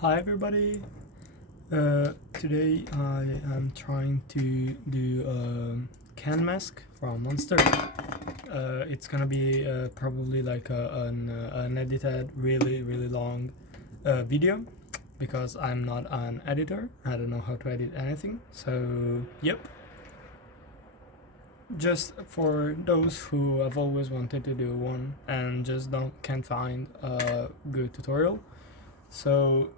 Hi everybody. Today I am trying to do a can mask from Monster. It's gonna be probably like an edited, really long video because I'm not an editor. I don't know how to edit anything. So yep. Just for those who have always wanted to do one and just can't find a good tutorial. So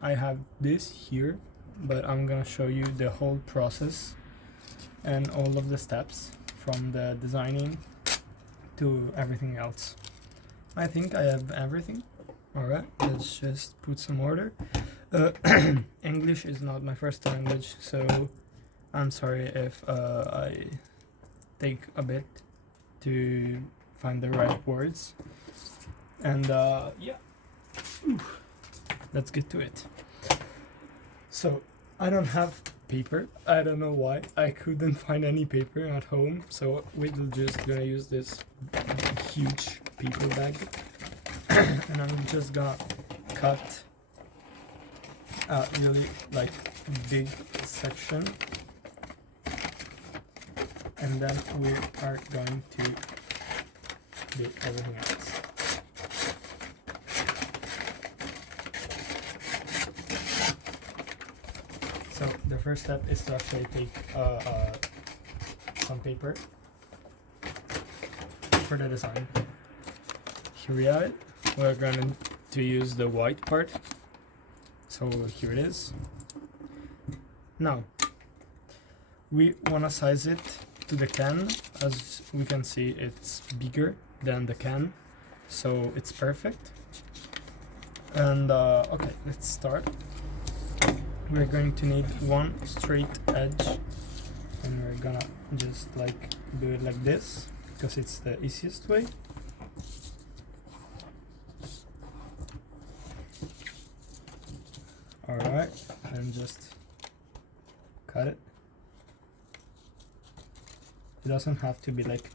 I have this here, but I'm gonna show you the whole process and all of the steps from the designing to everything else. I think I have everything. Alright, let's just put some order. English is not my first language, so I'm sorry if I take a bit to find the right words. And yeah, let's get to it. So I don't have paper. I don't know why. I couldn't find any paper at home, so we're just gonna use this huge paper bag and I'm just gonna cut a really like big section, and then we are going to do everything else. So the first step is to actually take some paper for the design. Here we have it. We're going to use the white part. So here it is. Now, we want to size it to the can. As we can see, it's bigger than the can, so it's perfect. And okay, let's start. We're going to need one straight edge, and we're gonna just like do it like this because it's the easiest way. Alright, and just cut it. It doesn't have to be like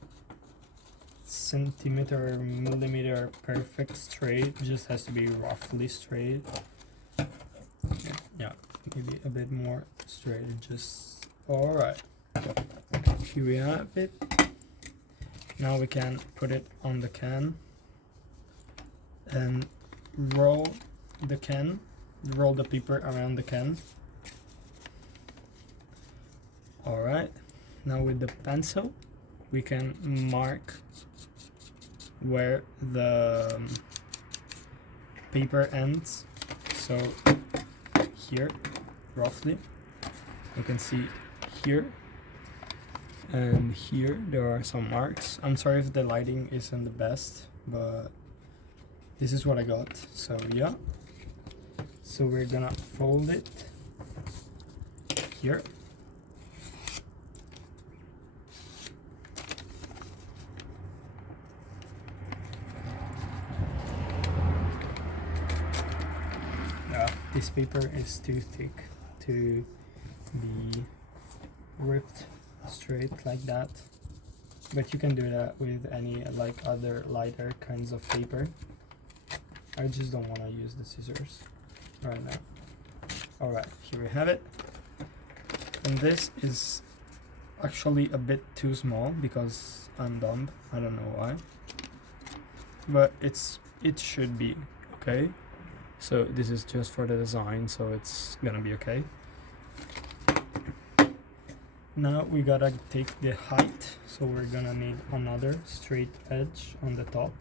centimeter or millimeter perfect straight, it just has to be roughly straight. Yeah, maybe a bit more straight, just alright. Here we have it. Now we can put it on the can and roll the paper around the can. Alright, now with the pencil we can mark where the paper ends. So here, roughly, you can see here and here there are some marks. I'm sorry if the lighting isn't the best, but this is what I got. So yeah, so we're gonna fold it here. This paper is too thick to be ripped straight like that, but you can do that with any like other lighter kinds of paper. I just don't want to use the scissors right now. Alright, here we have it, and this is actually a bit too small because I'm dumb. I don't know why, but it should be okay. So this is just for the design, so it's gonna be okay. Now we gotta take the height, so we're gonna need another straight edge on the top.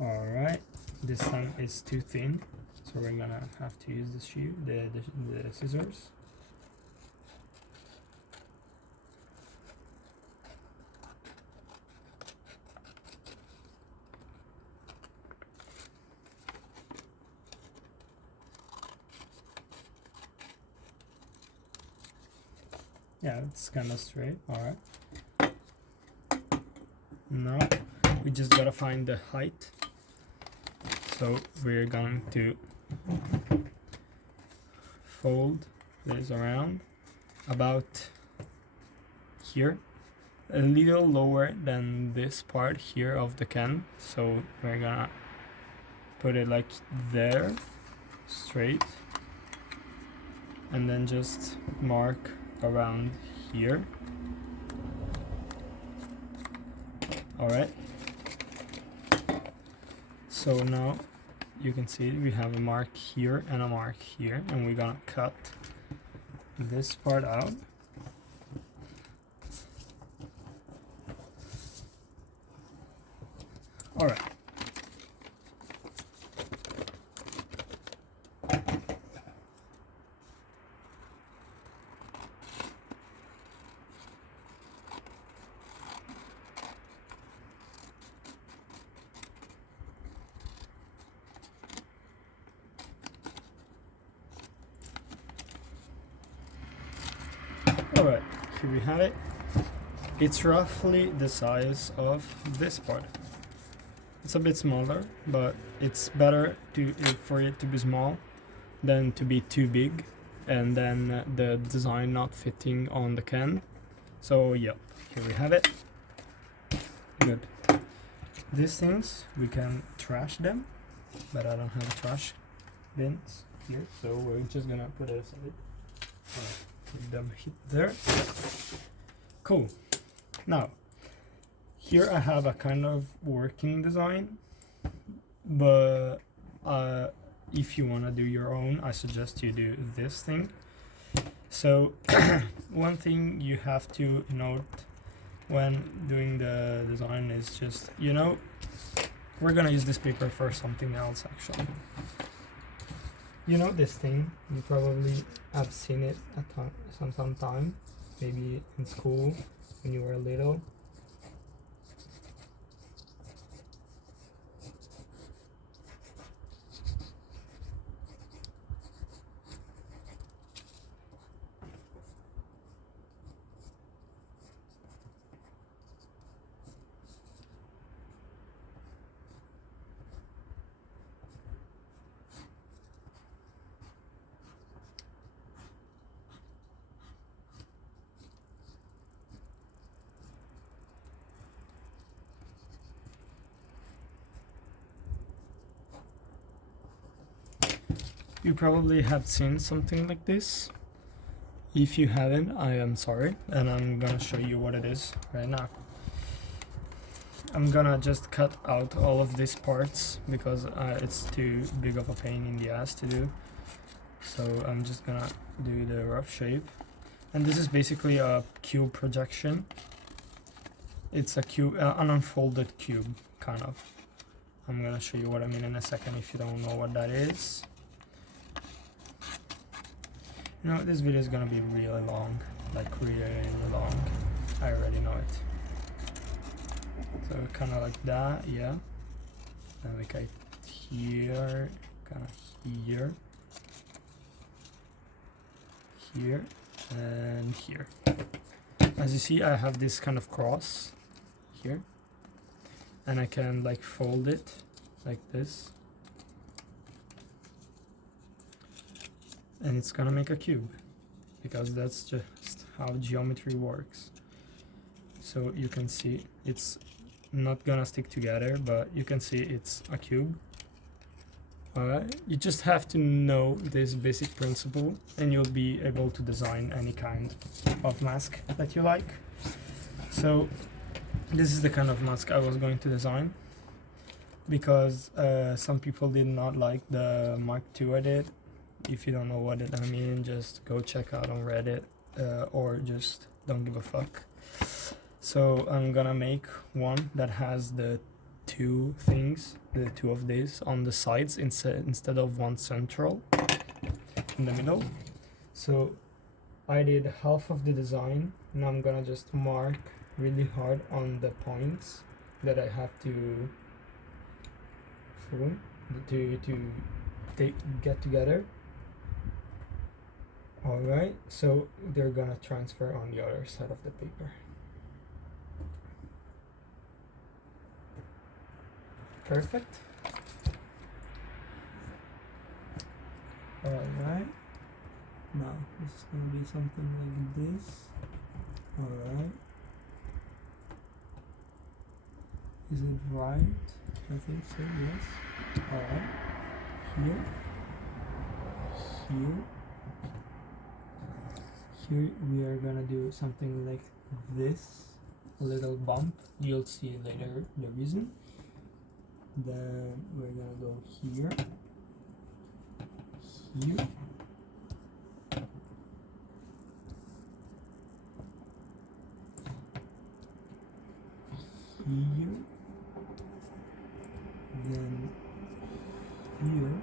Alright, this time is too thin, so we're gonna have to use the scissors. Yeah, it's kind of straight. Alright. Now we just gotta find the height. So we're going to fold this around about here, a little lower than this part here of the can. So we're gonna put it like there, straight, and then just mark around here. Alright, so now you can see we have a mark here and a mark here, and we're gonna cut this part out. Alright. Alright, here we have it. It's roughly the size of this part. It's a bit smaller, but it's better for it to be small than to be too big and then the design not fitting on the can. So yep, here we have it. Good. These things, we can trash them, but I don't have trash bins here, so we're just gonna put it aside. Alright, keep them hit there. Cool. Now, here I have a kind of working design, but if you want to do your own, I suggest you do this thing. So one thing you have to note when doing the design is just, you know, we're gonna use this paper for something else actually. You know this thing, you probably have seen it at some time, maybe in school when you were little. You probably have seen something like this. If you haven't, I am sorry, and I'm gonna show you what it is right now. I'm gonna just cut out all of these parts because it's too big of a pain in the ass to do. So I'm just gonna do the rough shape. And this is basically a cube projection. It's a cube, an unfolded cube, kind of. I'm gonna show you what I mean in a second if you don't know what that is. You know, this video is gonna be really long, like really long. I already know it. So kind of like that, yeah. And we cut here, kind of here, here, and here. As you see, I have this kind of cross here, and I can like fold it like this. And it's gonna make a cube because that's just how geometry works. So you can see it's not gonna stick together, but you can see it's a cube. Alright, you just have to know this basic principle and you'll be able to design any kind of mask that you like. So this is the kind of mask I was going to design because some people did not like the Mark II I did. If you don't know what I mean, just go check out on Reddit or just don't give a fuck. So I'm gonna make one that has the two things, the two of these on the sides instead of one central in the middle. So I did half of the design. Now I'm gonna just mark really hard on the points that I have to get together. Alright, so they're gonna transfer on the other side of the paper. Perfect. Alright, now this is gonna be something like this. Alright, Is it right? I think so, yes. Alright. Here. Here. Here we are gonna do something like this. A little bump. You'll see later the reason. Then we're gonna go here. Here. Here. Then here.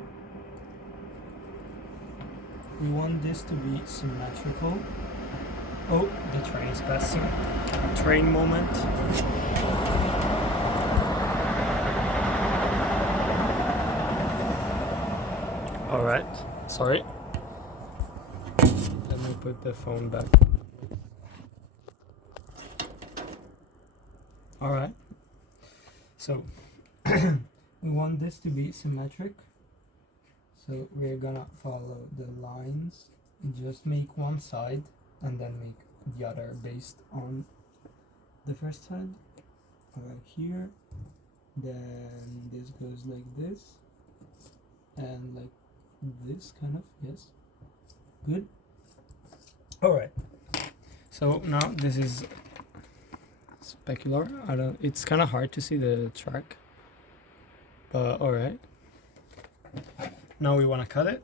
We want this to be symmetrical. Oh, the train is passing. Train moment. Alright, sorry. Let me put the phone back. Alright. So, we want this to be symmetric. So we're gonna follow the lines, just make one side and then make the other based on the first side. Like here, then this goes like this, and like this kind of, yes. Good. Alright. So now this is specular. It's kinda hard to see the track. But alright. Now we want to cut it.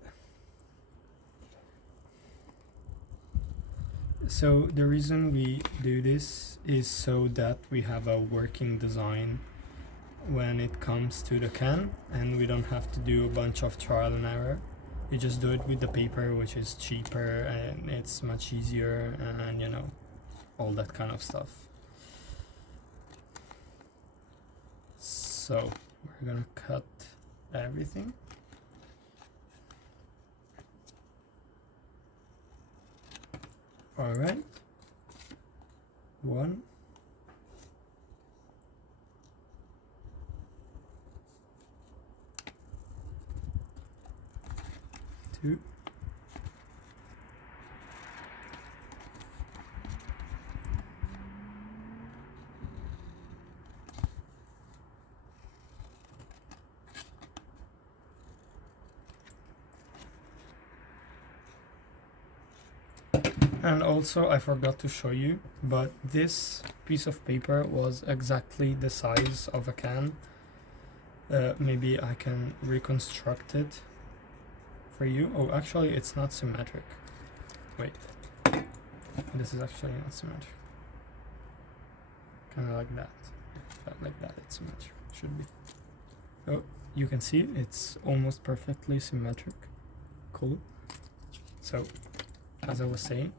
So the reason we do this is so that we have a working design when it comes to the can, and we don't have to do a bunch of trial and error. We just do it with the paper, which is cheaper and it's much easier, and you know, all that kind of stuff. So we're gonna cut everything. All right, 1, 2, and also I forgot to show you, but this piece of paper was exactly the size of a can. Maybe I can reconstruct it for you. Oh, actually it's not symmetric. Wait, this is actually not symmetric. Kind of like that. Like that, it's symmetric. Should be. Oh, you can see it's almost perfectly symmetric. Cool. So, as I was saying,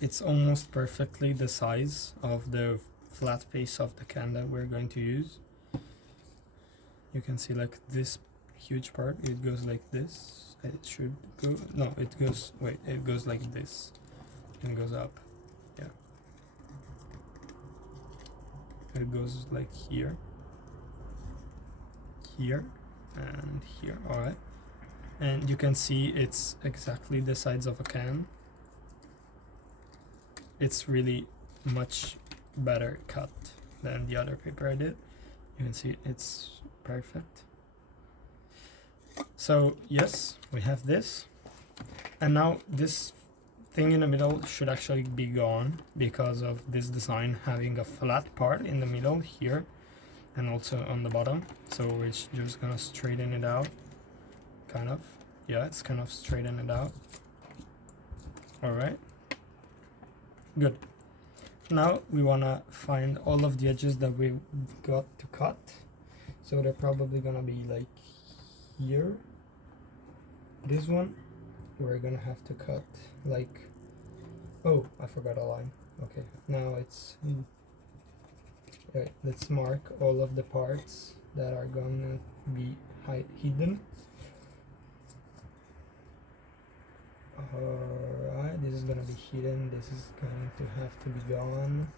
it's almost perfectly the size of the flat piece of the can that we're going to use. You can see like this huge part, it goes like this. It should go, no, it goes, wait, it goes like this and goes up. Yeah. It goes like here, here, and here. Alright. And you can see it's exactly the size of a can. It's really much better cut than the other paper I did. You can see it's perfect. So yes, we have this. And now this thing in the middle should actually be gone because of this design having a flat part in the middle here and also on the bottom. So we're just gonna straighten it out. Kind of. Yeah, it's kind of straighten it out. Alright. Good. Now we want to find all of the edges that we've got to cut. So they're probably gonna be like here. This one we're gonna have to cut like, oh, I forgot a line. Okay, now it's right, let's mark all of the parts that are gonna be hidden. Alright, this is gonna be hidden, this is going to have to be gone,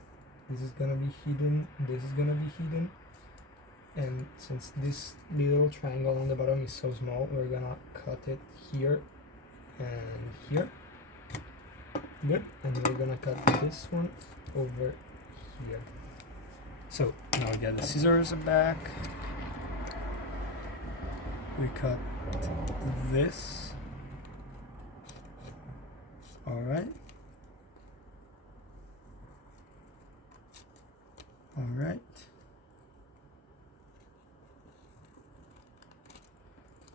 this is gonna be hidden, this is gonna be hidden, and since this little triangle on the bottom is so small, we're gonna cut it here and here. Good, and we're gonna cut this one over here. So now we get the scissors back. We cut this. Alright. Alright.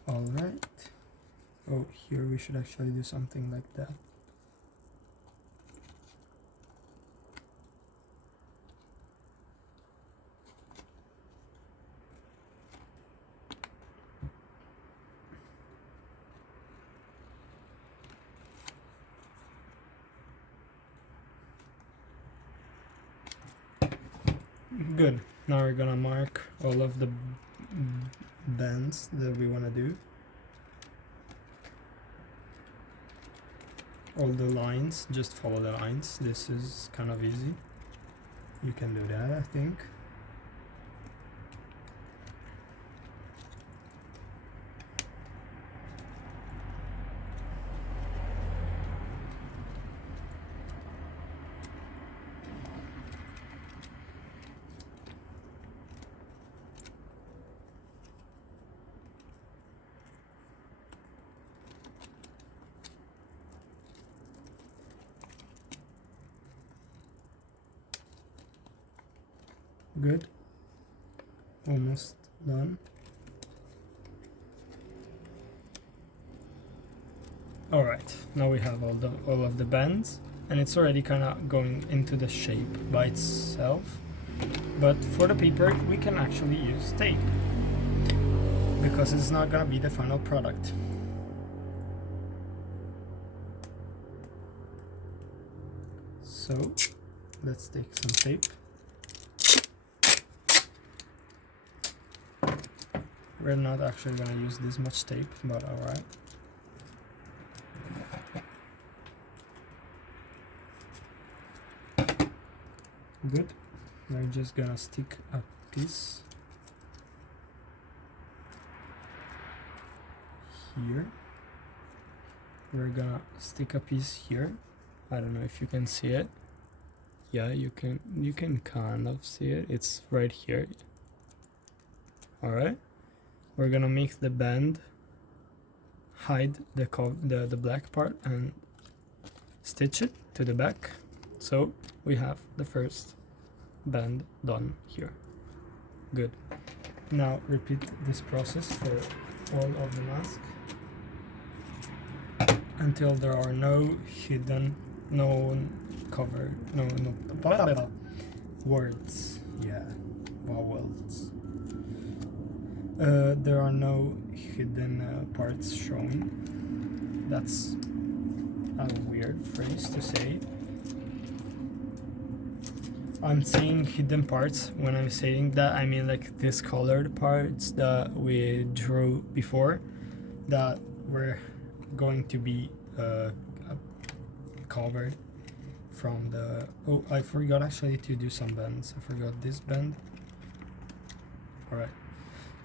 Alright. Oh, here we should actually do something like that. Good. Now we're gonna mark all of the bends that we want to do. All the lines, just follow the lines. This is kind of easy. You can do that, I think. Good. Almost done. Alright, now we have all of the bends, and it's already kind of going into the shape by itself. But for the paper we can actually use tape, because it's not gonna be the final product. So let's take some tape. We're not actually gonna use this much tape, but alright. Good. We're just gonna stick a piece here. We're gonna stick a piece here. I don't know if you can see it. Yeah, you can kind of see it. It's right here. Alright. We're gonna make the bend hide the black part and stitch it to the back. So we have the first bend done here. Good. Now repeat this process for all of the mask until there are no hidden, no cover, no words. Yeah, vowels. There are no hidden parts showing. That's a weird phrase to say. I'm saying hidden parts. When I'm saying that, I mean like discolored parts that we drew before that were going to be covered from the... Oh, I forgot actually to do some bends. I forgot this bend. Alright.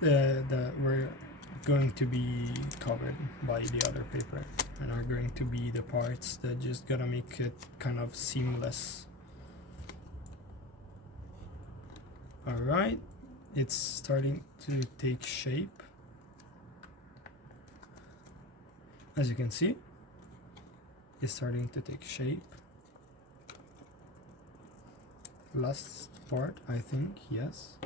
We're going to be covered by the other paper, and are going to be the parts that just gonna make it kind of seamless. Alright, it's starting to take shape. As you can see, it's starting to take shape. Last part, I think, yes.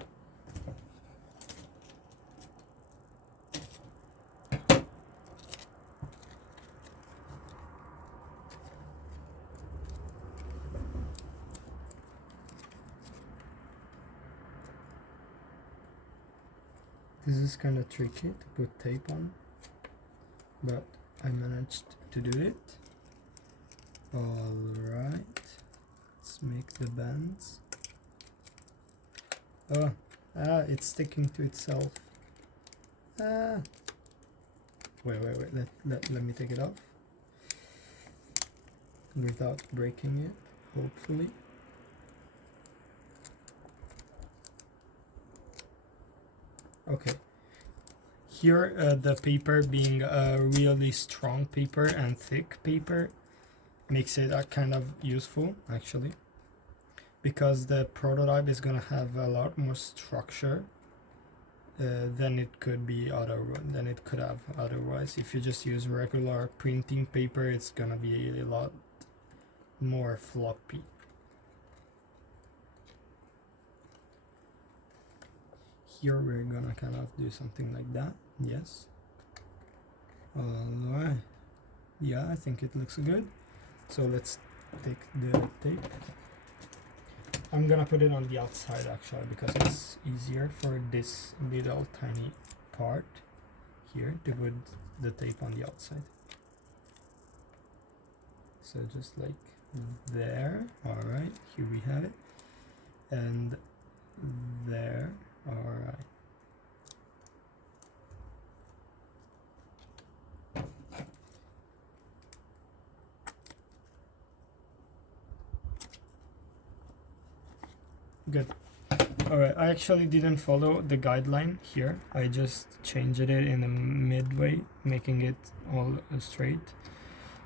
This is kind of tricky to put tape on, but I managed to do it. Alright, let's make the bends. Oh, it's sticking to itself. Wait, let me take it off without breaking it, hopefully. Okay, here the paper being a really strong paper and thick paper makes it kind of useful actually, because the prototype is gonna have a lot more structure than it could have otherwise. If you just use regular printing paper, it's gonna be a lot more floppy. Here we're gonna kind of do something like that. Yes. Alright. Yeah, I think it looks good. So let's take the tape. I'm gonna put it on the outside actually because it's easier for this little tiny part here to put the tape on the outside. So just like there. Alright, here we have it. And there. Alright. Good. Alright, I actually didn't follow the guideline here. I just changed it in the midway, making it all straight.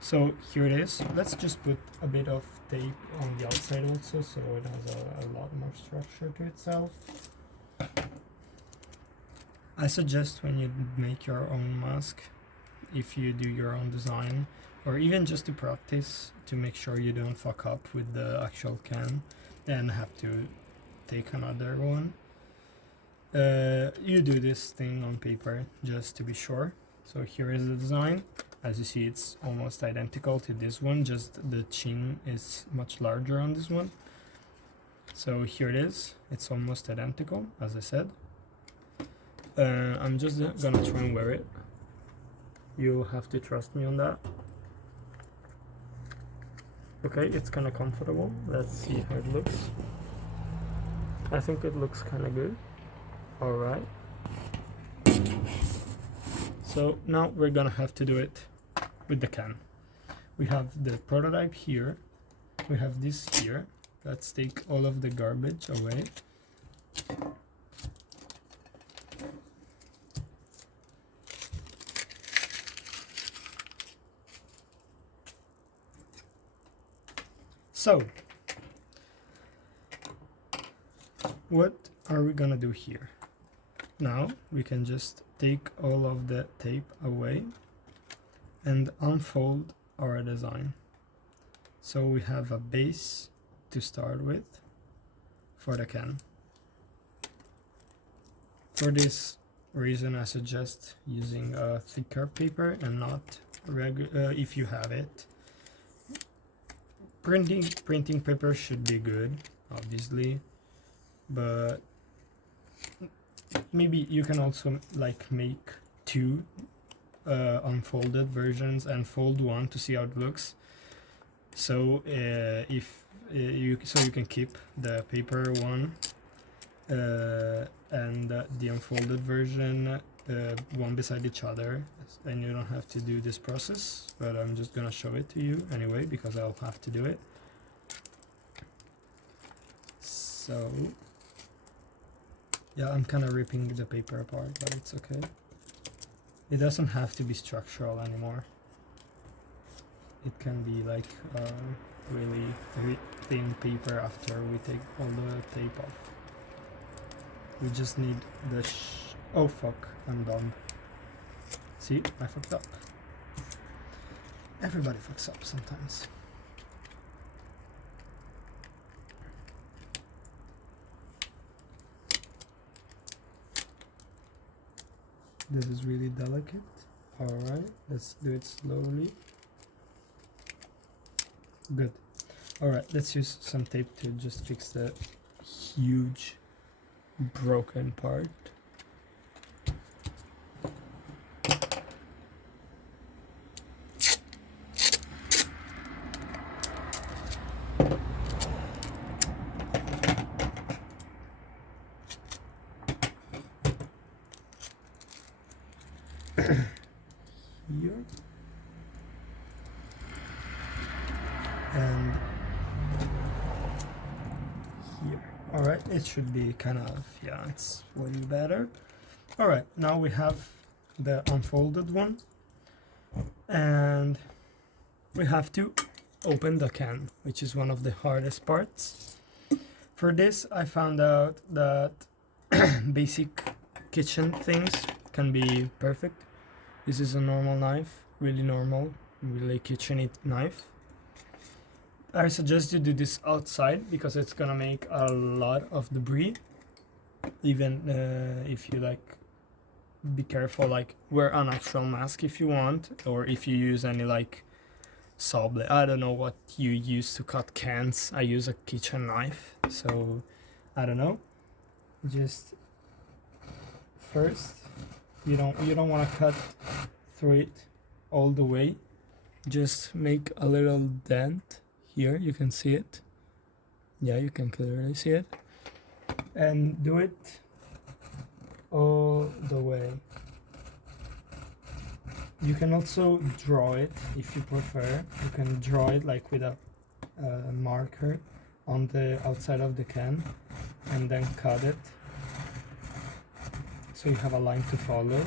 So here it is. Let's just put a bit of tape on the outside also, so it has a lot more structure to itself. I suggest when you make your own mask, if you do your own design, or even just to practice to make sure you don't fuck up with the actual can and have to take another one, you do this thing on paper just to be sure. So here is the design. As you see, it's almost identical to this one, just the chin is much larger on this one. So here it is. It's almost identical, as I said. I'm just gonna try and wear it. You'll have to trust me on that. Okay, it's kind of comfortable. Let's see how it looks. I think it looks kind of good. Alright. So now we're gonna have to do it with the can. We have the prototype here. We have this here. Let's take all of the garbage away. So, what are we gonna do here? Now we can just take all of the tape away and unfold our design. So we have a base to start with for the can. For this reason, I suggest using a thicker paper and not if you have it. Printing paper should be good, obviously, but maybe you can also like make two unfolded versions and fold one to see how it looks. So if you can keep the paper one and the unfolded version one beside each other, and you don't have to do this process, but I'm just gonna show it to you anyway because I'll have to do it. So yeah, I'm kind of ripping the paper apart, but it's okay. It doesn't have to be structural anymore. It can be like really thin paper after we take all the tape off. We just need the oh fuck, I'm dumb. See, I fucked up. Everybody fucks up sometimes. This is really delicate. Alright, let's do it slowly. Good. Alright, let's use some tape to just fix the huge broken part. Here and here. Alright, it should be kind of, yeah, it's way better. Alright, now we have the unfolded one and we have to open the can, which is one of the hardest parts. For this, I found out that basic kitchen things can be perfect. This is a normal knife, really normal, really kitchen knife. I suggest you do this outside because it's gonna make a lot of debris. Even if you like, be careful, like wear an actual mask if you want, or if you use any like saw blade. I don't know what you use to cut cans. I use a kitchen knife, so I don't know. Just first, you don't want to cut through it all the way. Just make a little dent here. You can see it. Yeah, you can clearly see it. And do it all the way. You can also draw it if you prefer. You can draw it like with a marker on the outside of the can and then cut it so you have a line to follow.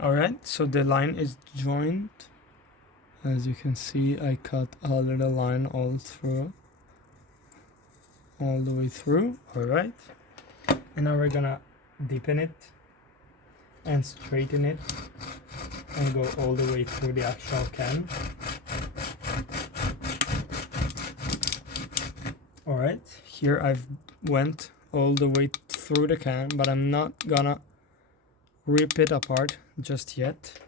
Alright, so the line is joined. As you can see, I cut a little line all the way through. Alright, and now we're gonna deepen it and straighten it and go all the way through the actual can. Alright, here I've went all the way through the can, but I'm not gonna rip it apart just yet.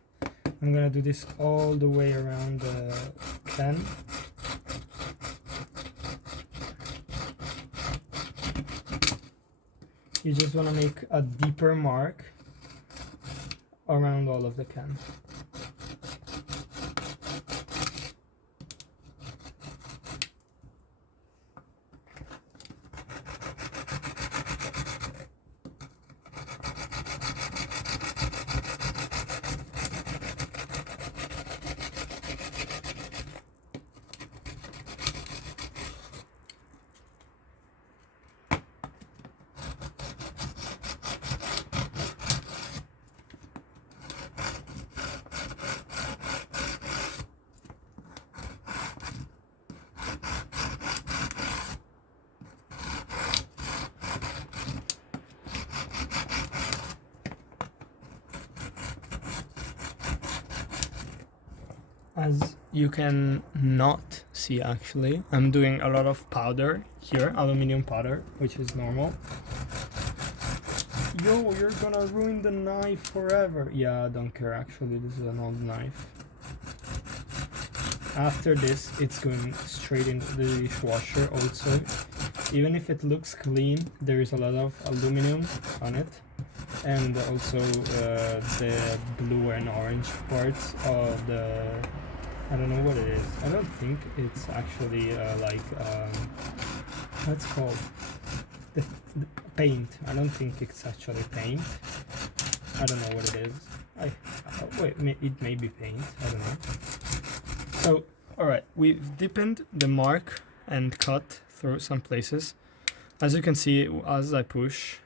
I'm gonna do this all the way around the can. You just want to make a deeper mark around all of the can. As you can not see, actually, I'm doing a lot of powder here, aluminum powder, which is normal. Yo, you're gonna ruin the knife forever. Yeah, I don't care, actually, this is an old knife. After this, it's going straight into the dishwasher also. Even if it looks clean, there is a lot of aluminum on it. And also the blue and orange parts of the, I don't know what it is. I don't think it's actually what's it called? The paint. I don't think it's actually paint. I don't know what it is. It may be paint. I don't know. So, alright, we've deepened the mark and cut through some places. As you can see, as I push,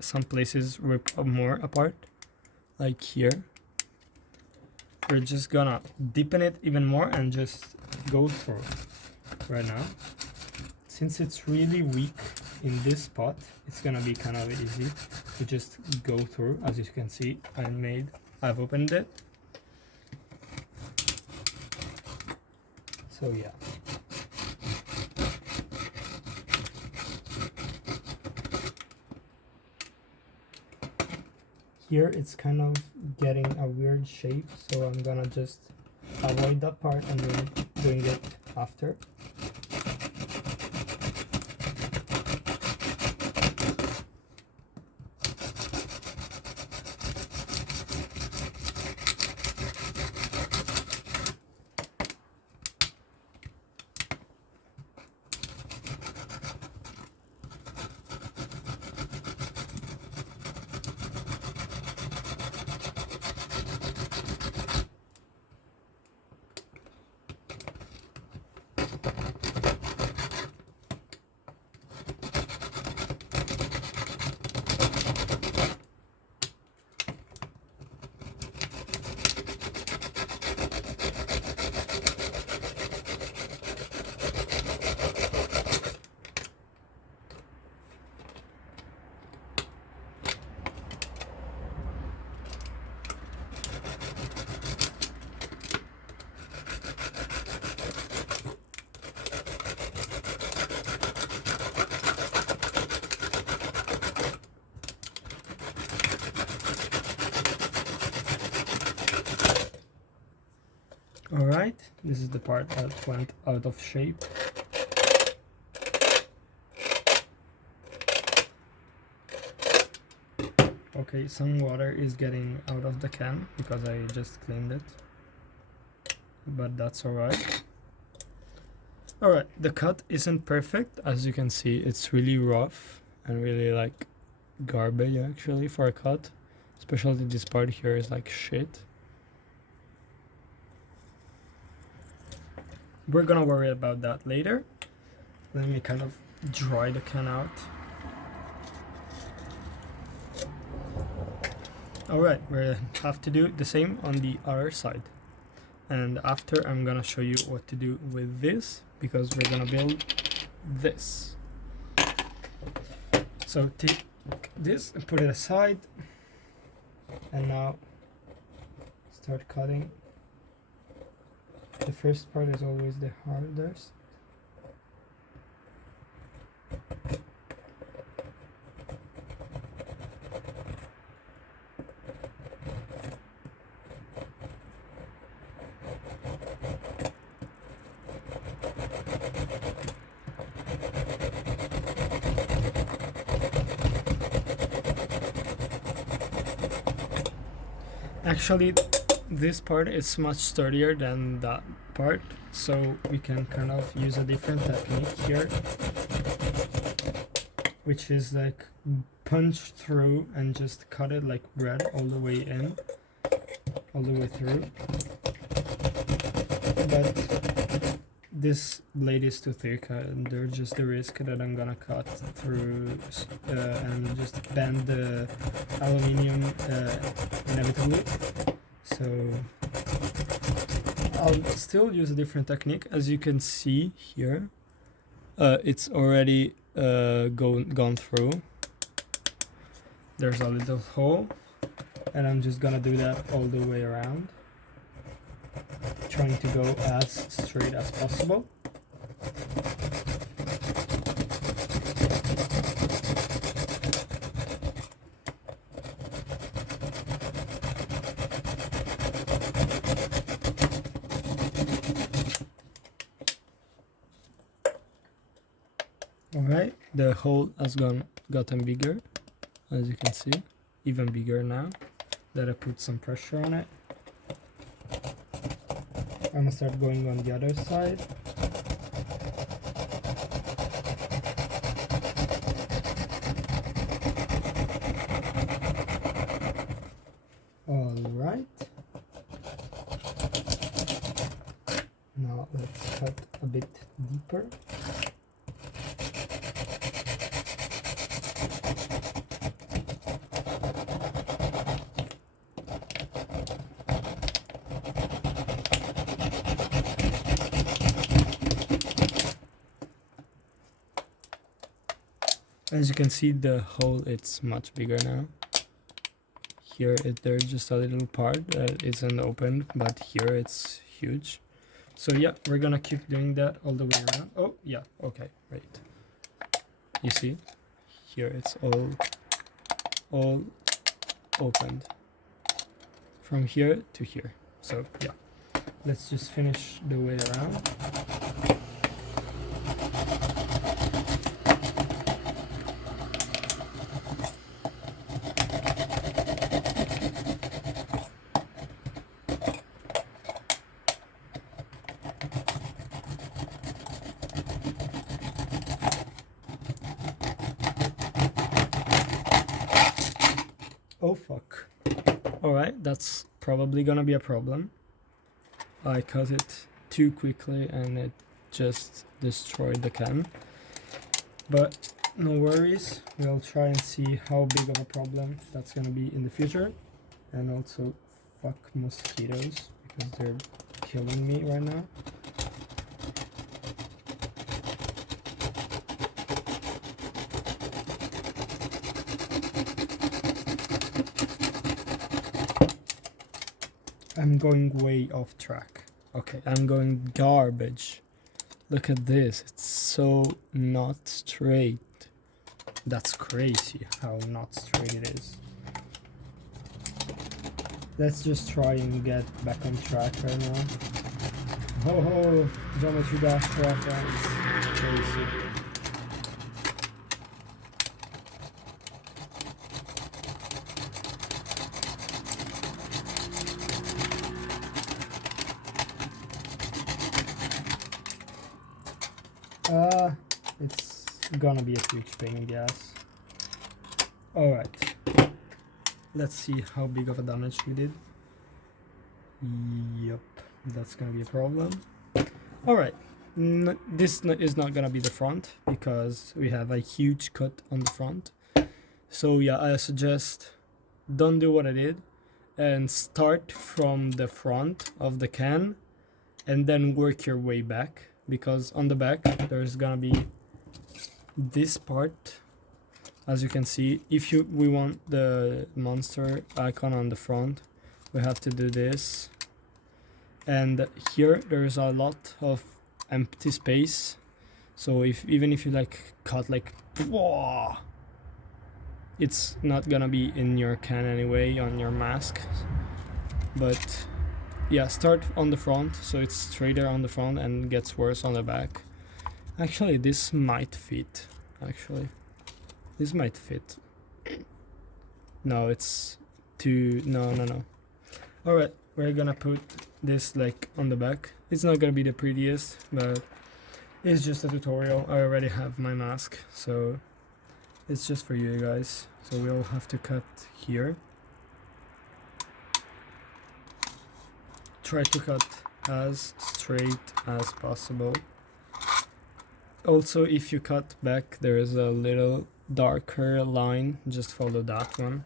some places rip more apart, like here. We're just gonna deepen it even more and just go through right now. Since it's really weak in this spot, it's gonna be kind of easy to just go through. As you can see, I've opened it. So yeah. Here it's kind of getting a weird shape, so I'm gonna just avoid that part and then doing it after. Alright, this is the part that went out of shape. Okay, some water is getting out of the can because I just cleaned it, but that's alright. Alright, the cut isn't perfect. As you can see, it's really rough and really like garbage actually for a cut. Especially this part here is like shit. We're gonna worry about that later. Let me kind of dry the can out. Alright, we have to do the same on the other side. And after I'm gonna show you what to do with this, because we're gonna build this. So take this and put it aside. And now start cutting. The first part is always the hardest. Actually, this part is much sturdier than that part, so we can kind of use a different technique here, which is like punch through and just cut it like bread all the way in, all the way through. But this blade is too thick, and there's just the risk that I'm gonna cut through and just bend the aluminium inevitably. So I'll still use a different technique. As you can see here, it's already gone through. There's a little hole, and I'm just gonna do that all the way around, trying to go as straight as possible. Alright, the hole has gotten bigger, as you can see, even bigger now that I put some pressure on it. I'm gonna start going on the other side. Alright. Now let's cut a bit deeper. As you can see, the hole it's much bigger now. Here there's just a little part that isn't open, but here it's huge. So yeah, we're gonna keep doing that all the way around. Oh yeah, okay, right. You see, here it's all opened from here to here. So yeah, let's just finish the way around. Oh fuck. Alright, that's probably gonna be a problem. I cut it too quickly and it just destroyed the can. But no worries, we'll try and see how big of a problem that's gonna be in the future. And also, fuck mosquitoes, because they're killing me right now. I'm going way off track. Okay, I'm going garbage. Look at this, it's so not straight. That's crazy how not straight it is. Let's just try and get back on track right now. Oh, Geometry Dash reference. Very sick. It's gonna be a huge pain in the ass. Alright. Let's see how big of a damage we did. Yep, that's gonna be a problem. Alright, this is not gonna be the front because we have a huge cut on the front. So yeah, I suggest don't do what I did and start from the front of the can and then work your way back, because on the back there's gonna be this part. As you can see, if we want the monster icon on the front, we have to do this. And here there's a lot of empty space. So even if you like cut like, whoa, it's not gonna be in your can anyway on your mask. But yeah, start on the front so it's straighter on the front and gets worse on the back. Actually, this might fit. This might fit. No, it's too... No. Alright, we're gonna put this like on the back. It's not gonna be the prettiest, but it's just a tutorial. I already have my mask, so it's just for you guys. So we'll have to cut here. Try to cut as straight as possible. Also, if you cut back, there is a little darker line, just follow that one.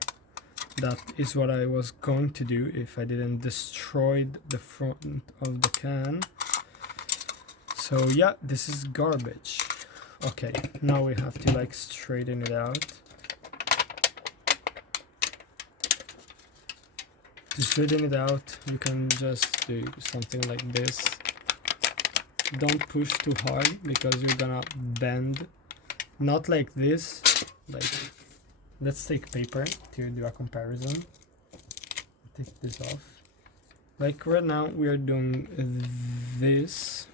That is what I was going to do if I didn't destroy the front of the can. So yeah, this is garbage. Okay, now we have to like straighten it out. To straighten it out, you can just do something like this. Don't push too hard because you're gonna bend. Not like this. Like, let's take paper to do a comparison. Take this off. Like right now we are doing this.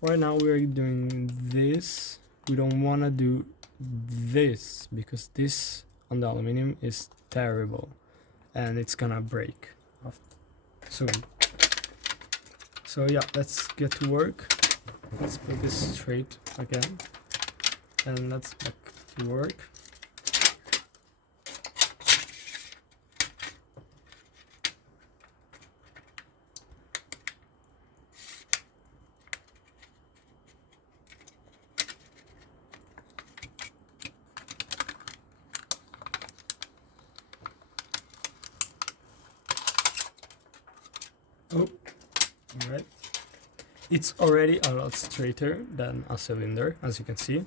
Right now we are doing this. We don't wanna do this because this on the aluminum is terrible and it's gonna break soon. So yeah, let's get to work. Let's put this straight again and let's back to work. Oh, alright. It's already a lot straighter than a cylinder, as you can see.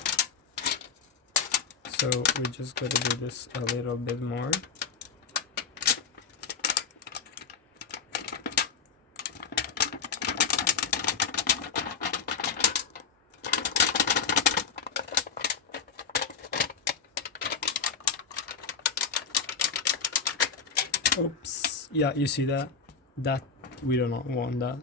So we just gotta do this a little bit more. Oops. Yeah, you see that? That we do not want that.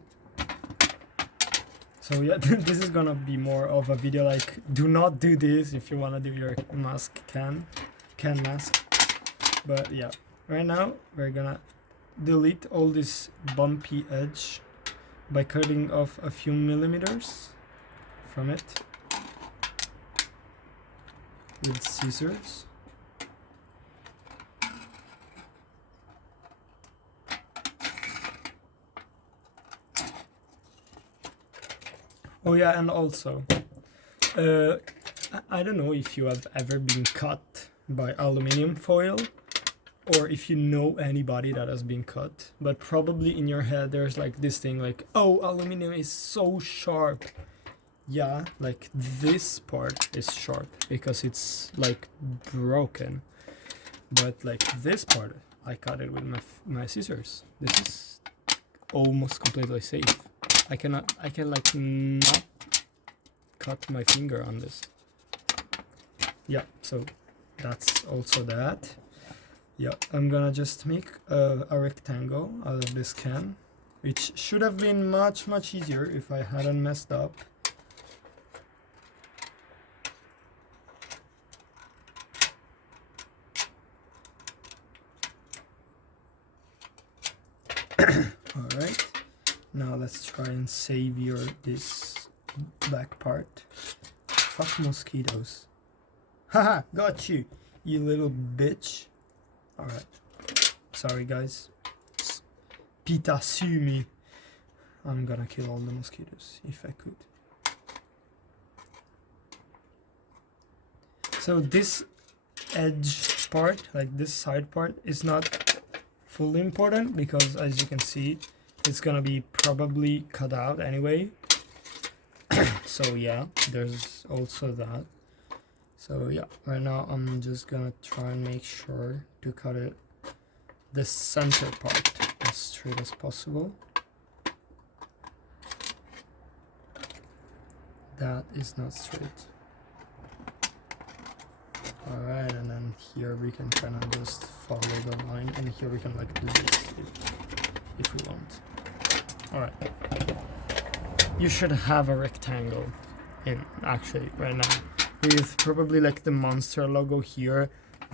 So yeah, this is gonna be more of a video like, do not do this if you wanna do your mask can mask. But yeah, right now we're gonna delete all this bumpy edge by cutting off a few millimeters from it with scissors. Oh yeah, and also, I don't know if you have ever been cut by aluminum foil, or if you know anybody that has been cut, but probably in your head there's like this thing like, oh, aluminum is so sharp. Yeah, like this part is sharp because it's like broken, but like this part, I cut it with my scissors. This is almost completely safe. I can like not cut my finger on this. Yeah, so that's also that. Yeah, I'm gonna just make a rectangle out of this can. which should have been much easier if I hadn't messed up. Alright, now let's try and savor this back part. Fuck mosquitoes. Haha, got you, you little bitch. Alright, sorry guys. Pita sue me. I'm gonna kill all the mosquitoes if I could. So this edge part, like this side part, is not fully important because as you can see, it's gonna be probably cut out anyway. So yeah, there's also that. So yeah, right now I'm just gonna try and make sure to cut it the center part as straight as possible. That is not straight. Alright, and then here we can kind of just follow the line, and here we can like do this if we want. Alright. You should have a rectangle in actually right now. With probably like the monster logo here.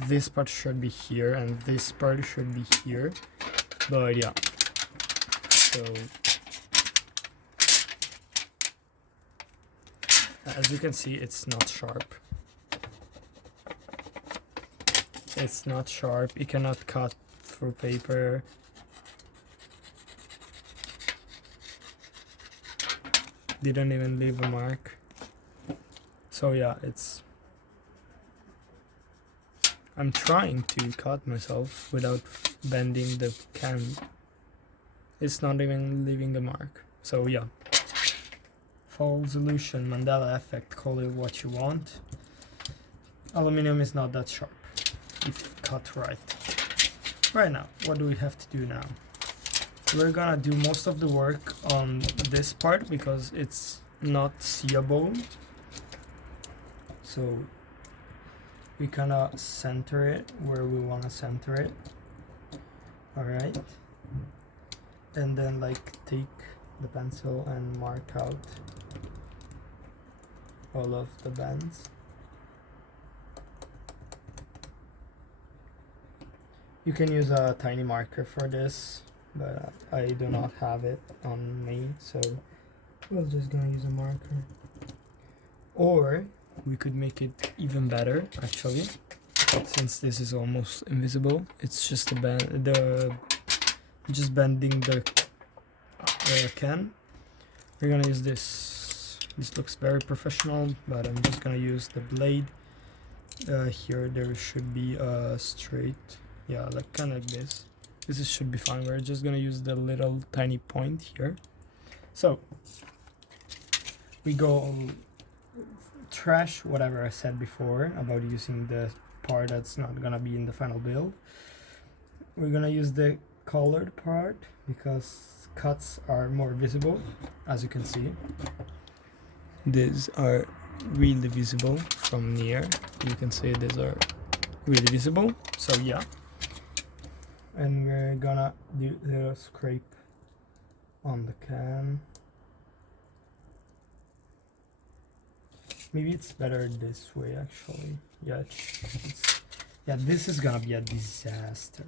This part should be here and this part should be here. But yeah. So as you can see, it's not sharp. It's not sharp. You cannot cut through paper. Didn't even leave a mark. So yeah, I'm trying to cut myself without bending the can. It's not even leaving a mark. So yeah. Fall solution, Mandela effect, call it what you want. Aluminum is not that sharp if cut right. Right now, what do we have to do now? We're gonna do most of the work on this part because it's not seeable. So we kinda center it where we wanna center it. Alright. And then like take the pencil and mark out all of the bends. You can use a tiny marker for this, but I do not have it on me, so we're just gonna use a marker. Or we could make it even better, actually, since this is almost invisible. It's just just bending the can. We're gonna use this. This looks very professional, but I'm just gonna use the blade. Here there should be a straight. Yeah, like kind of like this. This should be fine. We're just gonna use the little tiny point here. So we go trash whatever I said before about using the part that's not gonna be in the final build. We're gonna use the colored part because cuts are more visible, as you can see. These are really visible from near. You can see these are really visible. So yeah. And we're gonna do a little scrape on the can. Maybe it's better this way actually. Yeah, yeah, this is gonna be a disaster.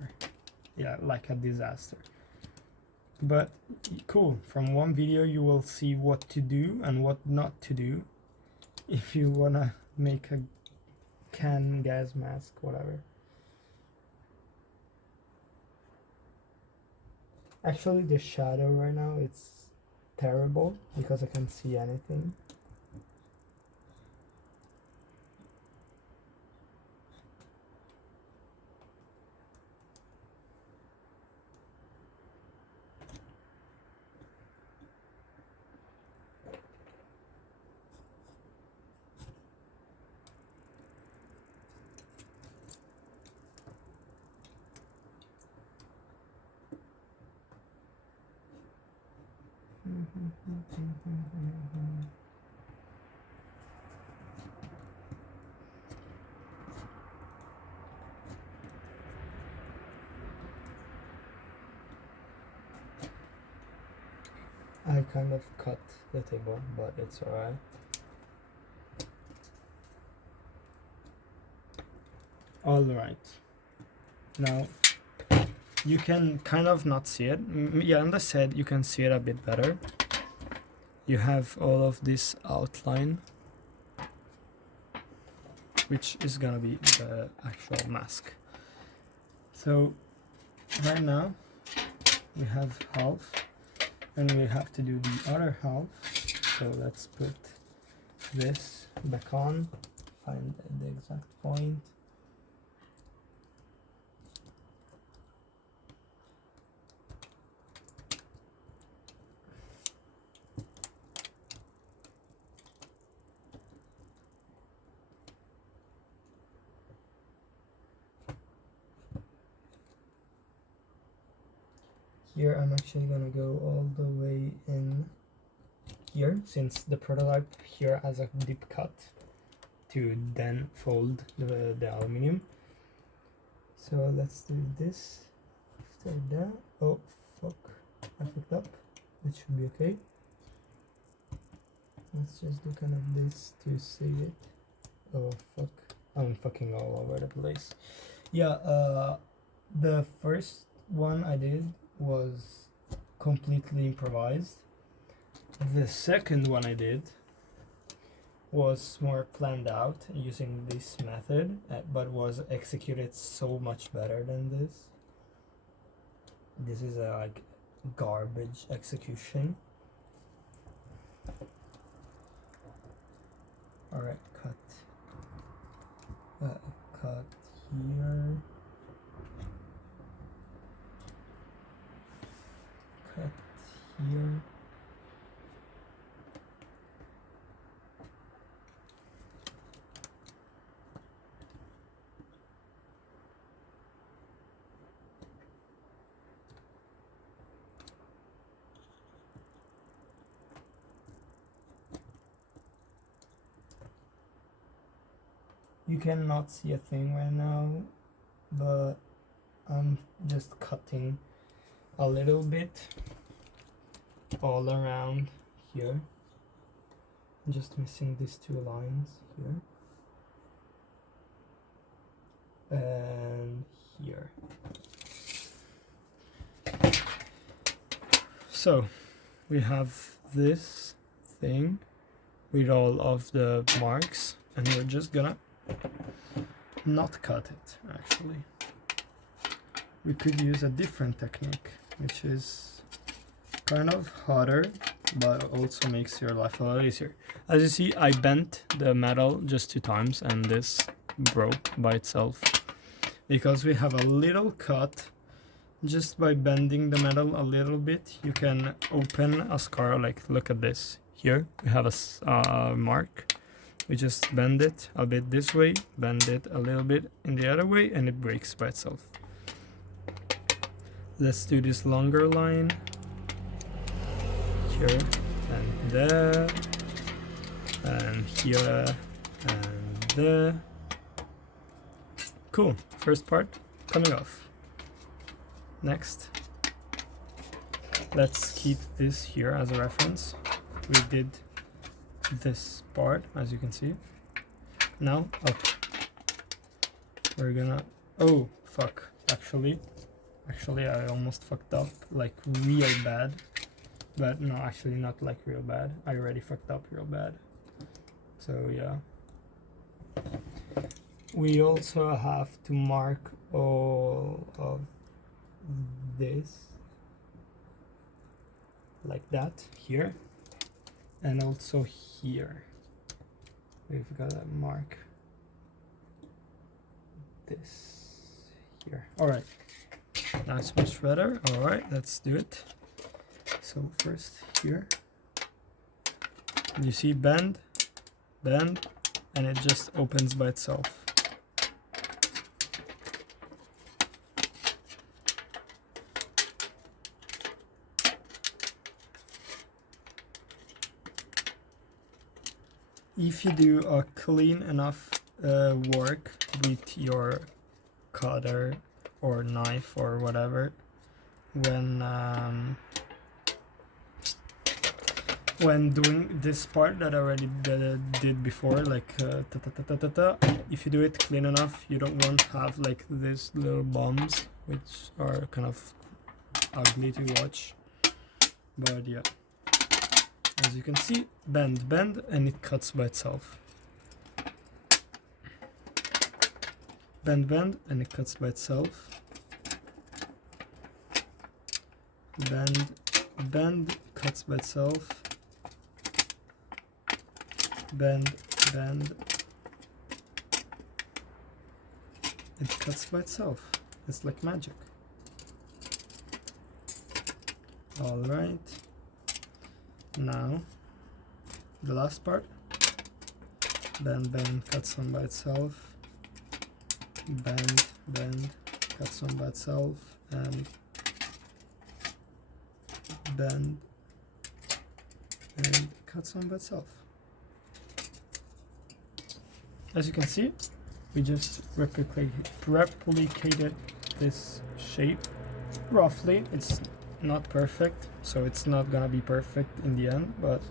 Yeah, like a disaster. But cool, from one video you will see what to do and what not to do if you wanna make a can gas mask, whatever. Actually, the shadow right now, it's terrible because I can't see anything. I kind of cut the table, but it's alright. Alright. Now, you can kind of not see it. Yeah, on the set you can see it a bit better. You have all of this outline, which is gonna be the actual mask. So right now we have half, and we have to do the other half. So let's put this back on, find the exact point. Here I'm actually gonna go all the way in here, since the prototype here has a deep cut to then fold the aluminium. So let's do this after that. Oh fuck, I fucked up. It should be okay. Let's just do kind of this to save it. Oh fuck, I'm fucking all over the place. Yeah, the first one I did was completely improvised. The second one I did was more planned out using this method, but was executed so much better than this. This is a like garbage execution. Alright, cut here, cut here. You cannot see a thing right now, but I'm just cutting a little bit all around here. I'm just missing these two lines here and here. So we have this thing with all of the marks, and we're just gonna not cut it. Actually, we could use a different technique, which is kind of harder but also makes your life a lot easier. As you see, I bent the metal just 2 times and this broke by itself because we have a little cut. Just by bending the metal a little bit, you can open a scar. Like, look at this. Here we have a mark. We just bend it a bit this way, bend it a little bit in the other way, and it breaks by itself. Let's do this longer line here and there, and here and there. Cool, first part coming off. Next, let's keep this here as a reference. We did this part, as you can see. Now up. We're gonna, oh fuck, actually I almost fucked up, like real bad. But no, actually not like real bad. I already fucked up real bad. So yeah. We also have to mark all of this like that here, and also here we've got to mark this here. All right, that's much better. All right, let's do it. So first here, you see bend, and it just opens by itself. If you do a clean enough work with your cutter or knife or whatever, when when doing this part that I already did before, like if you do it clean enough, you don't want to have like these little bumps, which are kind of ugly to watch. But yeah, as you can see, bend, and it cuts by itself. Bend, and it cuts by itself. Bend, cuts by itself. Bend, it cuts by itself. It's like magic. Alright, now the last part. Bend, cuts on by itself. Bend, cuts on by itself, and bend and cuts on by itself. As you can see, we just replicated this shape roughly. It's not perfect, so it's not gonna be perfect in the end, but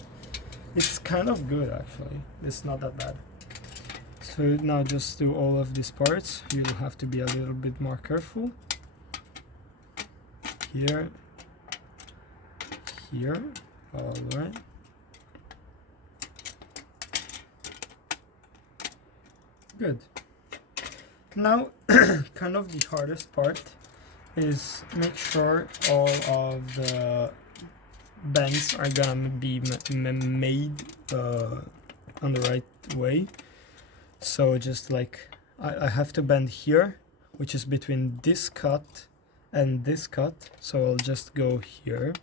it's kind of good actually. It's not that bad. So now just do all of these parts. You'll have to be a little bit more careful. Here, alright. Good. Now, kind of the hardest part is make sure all of the bends are gonna be made on the right way. So just like I have to bend here, which is between this cut and this cut. So I'll just go here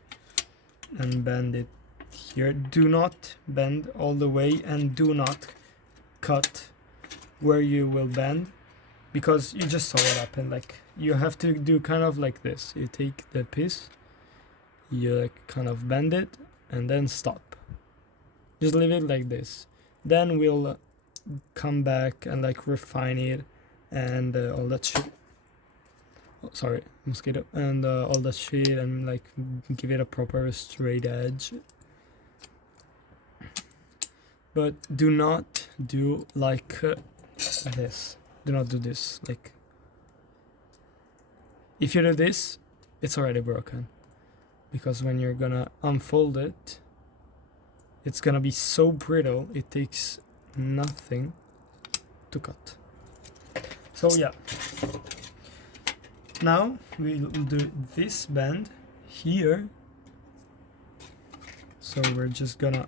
and bend it here. Do not bend all the way, and do not cut where you will bend, because you just saw what happened. Like, you have to do kind of like this. You take the piece, you like kind of bend it, and then stop. Just leave it like this. Then we'll come back and like refine it and all that shit. Oh, sorry, mosquito. And all that shit, and like give it a proper straight edge. But do not do like this. Do not do this. Like, if you do this, it's already broken, because when you're gonna unfold it, it's gonna be so brittle, it takes nothing to cut. So yeah, now we'll do this bend here. So we're just gonna,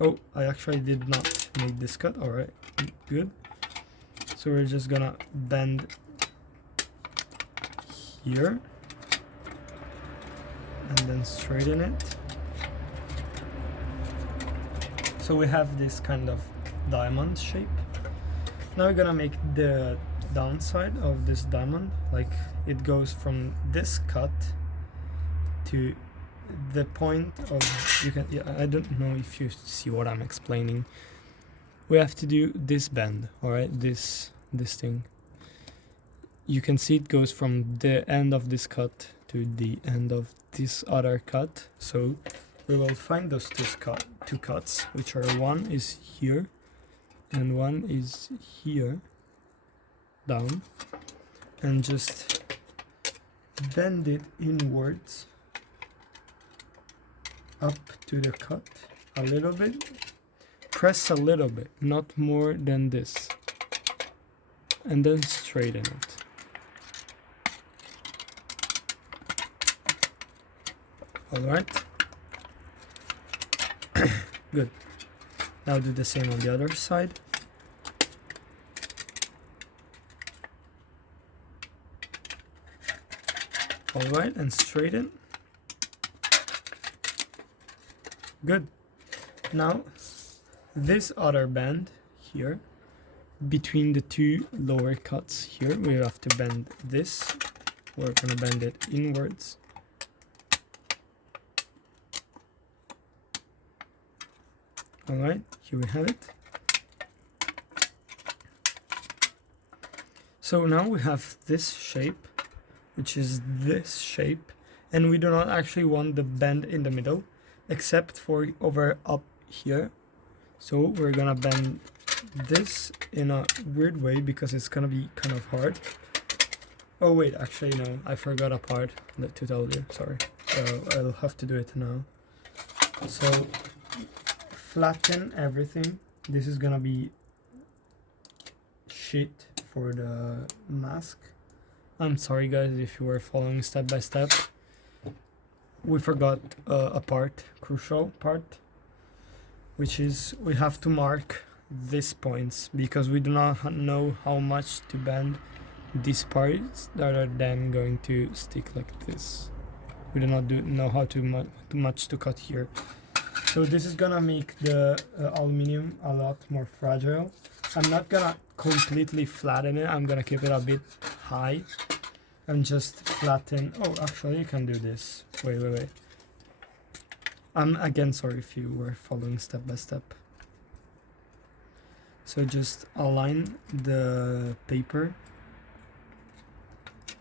oh, I actually did not make this cut. All right, good. So we're just gonna bend here and then straighten it. So we have this kind of diamond shape. Now we're gonna make the downside of this diamond. Like, it goes from this cut to the point of, you can, yeah, I don't know if you see what I'm explaining. We have to do this bend, all right? This thing. You can see it goes from the end of this cut to the end of this other cut. So we will find those two cuts, which are, one is here and one is here, down, and just bend it inwards up to the cut a little bit. Press a little bit, not more than this, and then straighten it. Alright. Good. Now do the same on the other side. Alright, and straighten. Good. Now, this other bend here, between the two lower cuts here, we have to bend this. We're gonna bend it inwards. Alright, here we have it. So now we have this shape, which is this shape, and we do not actually want the bend in the middle, except for over up here. So we're gonna bend this in a weird way because it's gonna be kind of hard. Oh wait, actually no, I forgot a part to tell you, sorry. So I'll have to do it now. So flatten everything. This is gonna be shit for the mask. I'm sorry guys if you were following step by step. We forgot a part, crucial part, which is we have to mark these points because we do not know how much to bend these parts that are then going to stick like this. We do not know how too much to cut here. So this is gonna make the aluminum a lot more fragile. I'm not gonna completely flatten it, I'm gonna keep it a bit high and just flatten. Oh, actually you can do this. Wait. I'm again sorry if you were following step by step. So just align the paper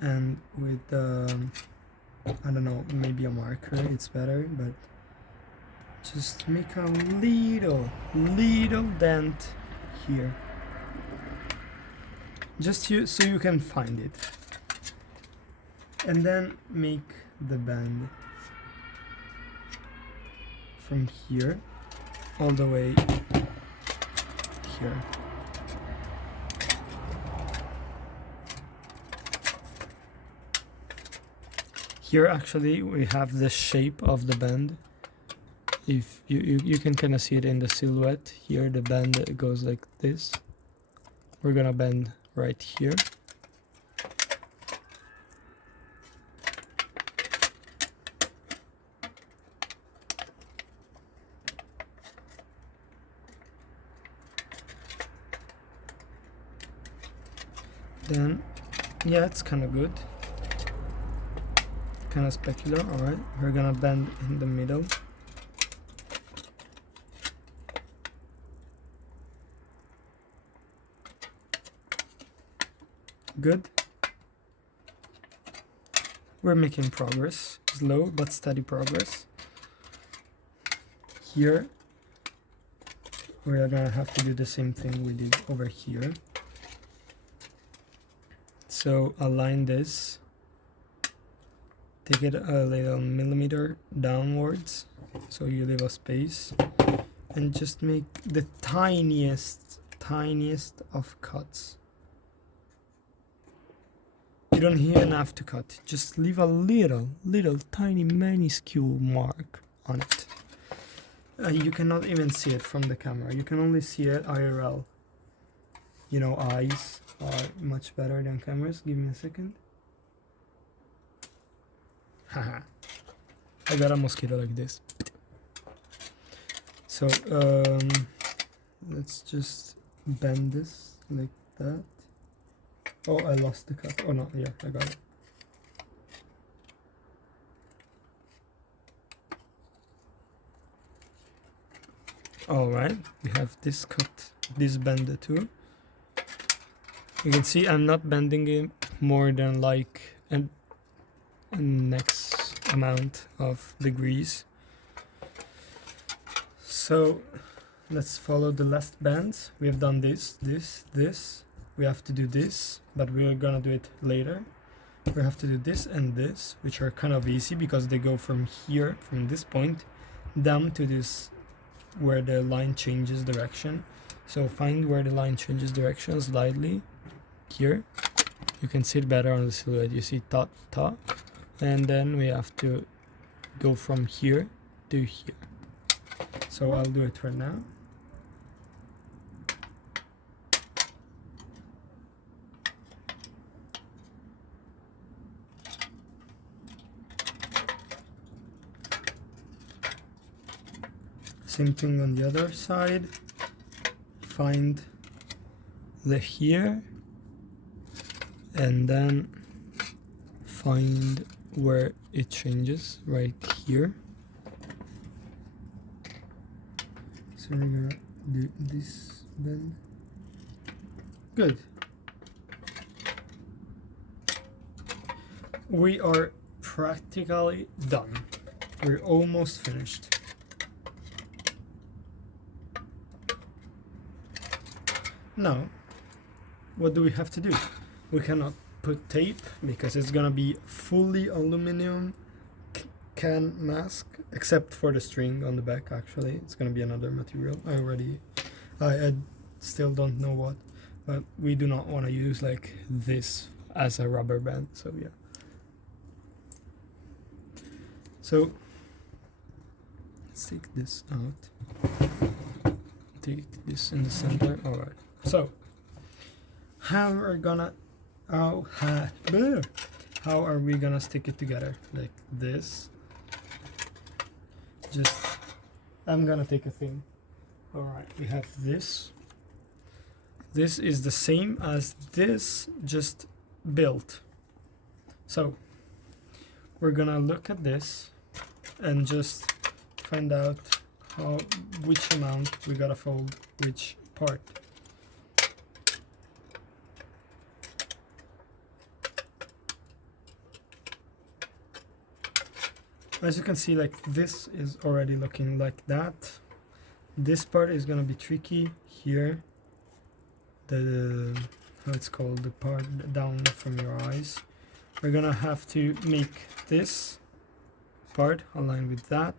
and with I don't know, maybe a marker, it's better, but just make a little dent here. Just so you can find it. And then make the bend from here all the way here. Here actually we have the shape of the bend. If you can kind of see it in the silhouette here, the bend goes like this. We're gonna bend right here. Then yeah, it's kind of good, kind of specular. All right, we're gonna bend in the middle. Good. We're making progress, slow but steady progress. Here we are gonna have to do the same thing we did over here. So align this, take it a little millimeter downwards so you leave a space, and just make the tiniest of cuts. You don't even have to cut, just leave a little tiny minuscule mark on it. You cannot even see it from the camera, you can only see it IRL. You know, eyes are much better than cameras. Give me a second. Haha. I got a mosquito like this. So let's just bend this like that. Oh, I lost the cut. Oh no, yeah, I got it. Alright, we have this cut, this bend too. You can see I'm not bending it more than like an next amount of degrees. So let's follow the last bends. We have done this. We have to do this, but we're gonna do it later. We have to do this and this, which are kind of easy because they go from here, from this point, down to this, where the line changes direction. So find where the line changes direction slightly. Here you can see it better on the silhouette. You see ta, and then we have to go from here to here. So I'll do it right now. Same thing on the other side. Find the here and then find where it changes right here. So we're gonna do this bend. Good. We are practically done. We're almost finished. now what do we have to do? We cannot put tape because it's gonna be fully aluminum can mask, except for the string on the back. Actually, it's gonna be another material. I still don't know what, but we do not want to use like this as a rubber band. So yeah. So let's take this out. Take this in the center. All right. So how are we gonna stick it together like this? I'm gonna take a thing. All right, we have this. This is the same as this, just built. So we're gonna look at this and just find out which amount we gotta fold which part. As you can see, like this is already looking like that. This part is gonna be tricky here. How it's called, the part down from your eyes. We're gonna have to make this part align with that.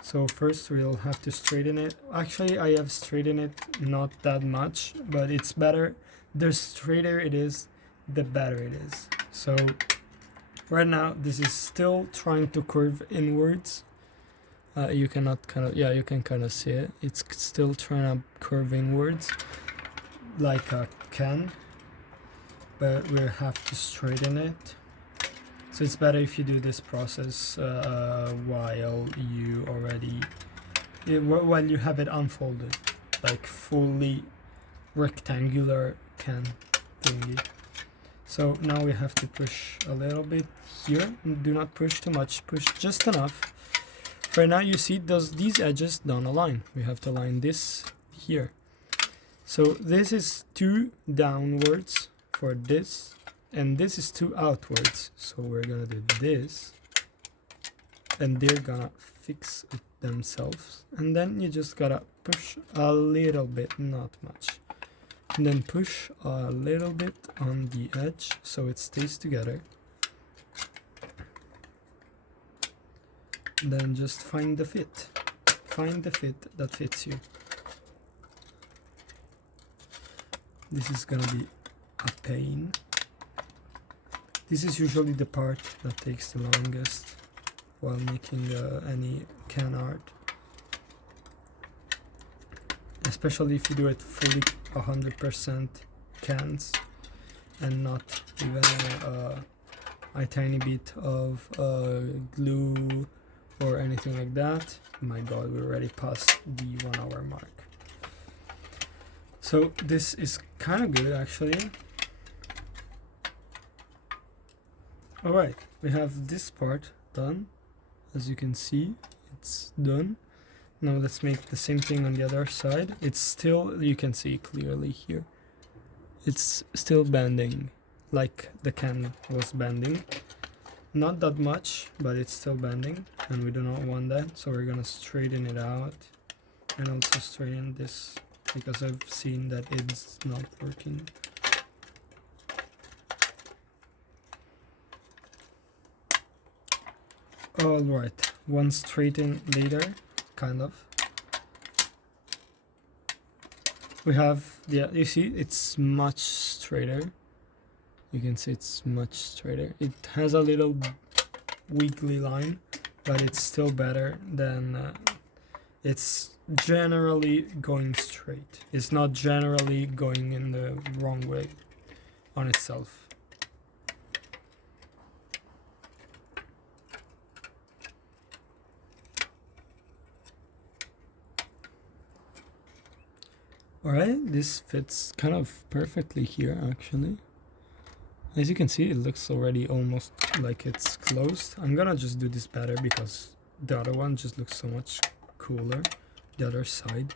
So first we'll have to straighten it. Actually, I have straightened it not that much, but it's better. The straighter it is, the better it is. So right now this is still trying to curve inwards. You can kind of see it. It's still trying to curve inwards like a can, but we'll have to straighten it. So it's better if you do this process while you have it unfolded, like fully rectangular can thingy. So now we have to push a little bit here. Do not push too much, push just enough. Right now you see these edges don't align. We have to align this here. So this is 2 downwards for this, and this is 2 outwards. So we're gonna do this, and they're gonna fix it themselves. And then you just gotta push a little bit, not much. And then push a little bit on the edge so it stays together. And then just find the fit. Find the fit that fits you. This is gonna be a pain. This is usually the part that takes the longest while making any can art. Especially if you do it fully 100% cans and not even a tiny bit of glue or anything like that. My god, we already passed the 1 hour mark. So this is kind of good actually. Alright, we have this part done. As you can see, it's done. Now let's make the same thing on the other side. It's still, you can see clearly here, it's still bending like the can was bending. Not that much, but it's still bending, and we do not want that, so we're gonna straighten it out and also straighten this because I've seen that it's not working. Alright, one straighten later, kind of. We have, yeah, you see, it's much straighter. You can see it's much straighter. It has a little wiggly line, but it's still better than, it's generally going straight. It's not generally going in the wrong way on itself. Alright, this fits kind of perfectly here actually. As you can see, it looks already almost like it's closed. I'm gonna just do this better because the other one just looks so much cooler. The other side.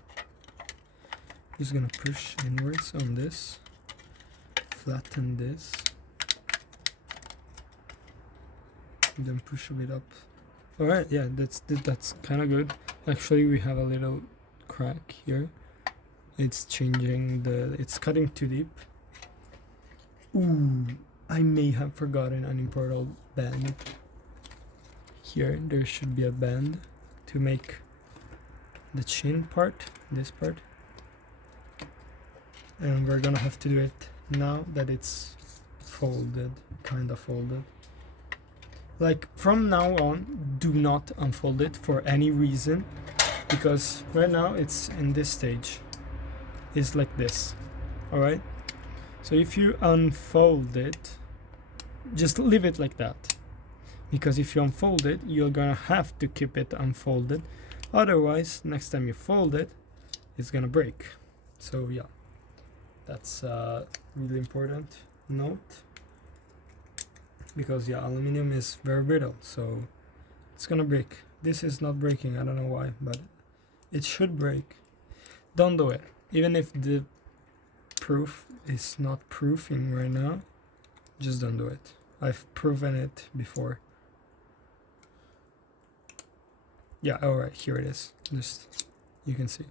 Just gonna push inwards on this. Flatten this. And then push a bit up. Alright, yeah, that's kind of good. Actually, we have a little crack here. it's changing it's cutting too deep. Ooh, I may have forgotten an important band. Here there should be a band to make the chin part, this part. And we're gonna have to do it now that it's folded, kind of folded. Like from now on, do not unfold it for any reason, because right now it's in this stage. It's like this, all right? So if you unfold it, just leave it like that, because if you unfold it, you're gonna have to keep it unfolded. Otherwise, next time you fold it, it's gonna break. So yeah, that's a really important note, because yeah, aluminum is very brittle, so it's gonna break. This is not breaking, I don't know why, but it should break. Don't do it. Even if the proof is not proofing right now, just don't do it. I've proven it before. Yeah, alright, here it is. Just, you can see.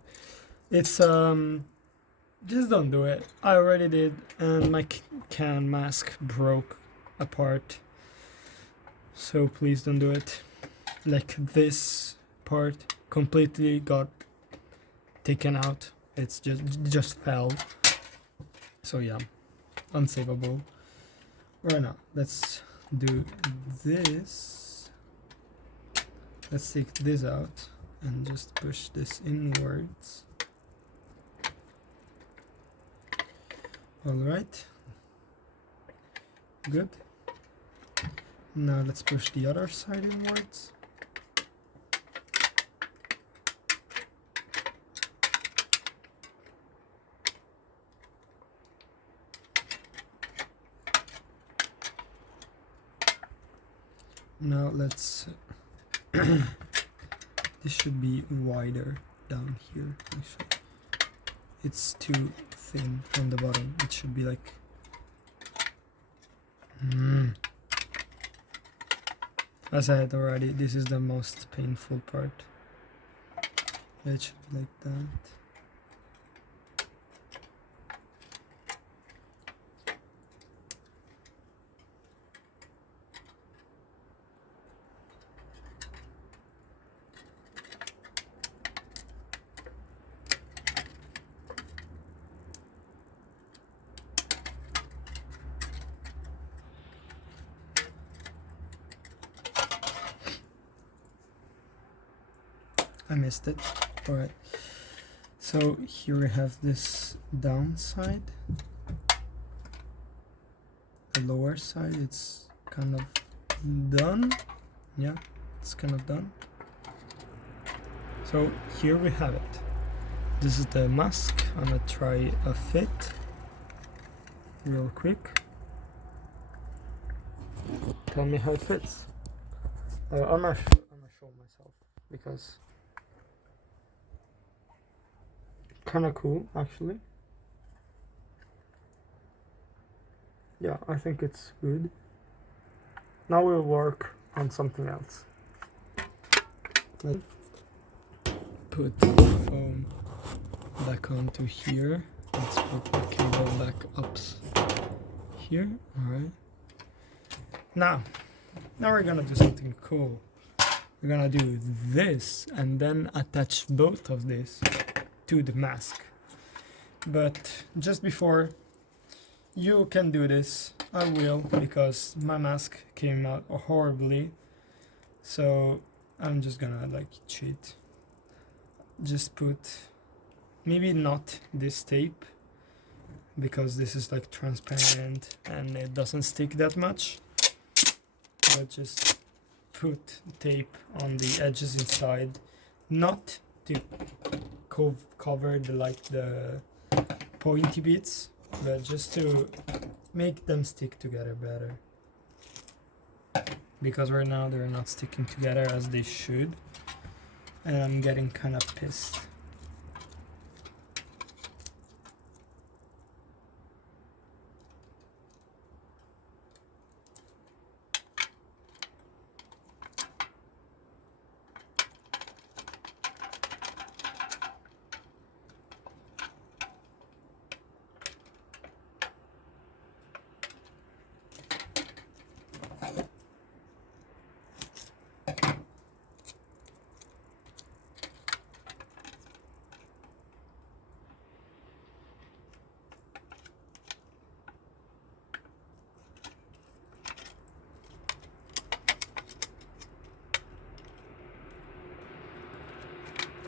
It's, just don't do it. I already did, and my can mask broke apart. So please don't do it. Like this part completely got taken out. It's just fell. So yeah, unsavable. Right now, let's do this. Let's take this out and just push this inwards. Alright. Good. Now let's push the other side inwards. Now let's this should be wider down here. Actually, it's too thin on the bottom. It should be like as I had already, this is the most painful part. It should be like that. I missed it. Alright. So here we have this downside. The lower side, it's kind of done. Yeah, it's kind of done. So here we have it. This is the mask. I'm gonna try a fit real quick. Tell me how it fits. I'm gonna show myself, because kind of cool actually. Yeah, I think it's good. Now we'll work on something else. Let's put the phone back onto here. Let's put the cable back up here. Alright. Now we're gonna do something cool. We're gonna do this and then attach both of these to the mask. But just before you can do this, I will, because my mask came out horribly. So I'm just gonna like cheat. Just put, maybe not this tape, because this is like transparent and it doesn't stick that much. But just put tape on the edges inside, not to cover the pointy bits, but just to make them stick together better, because right now they're not sticking together as they should, and I'm getting kind of pissed.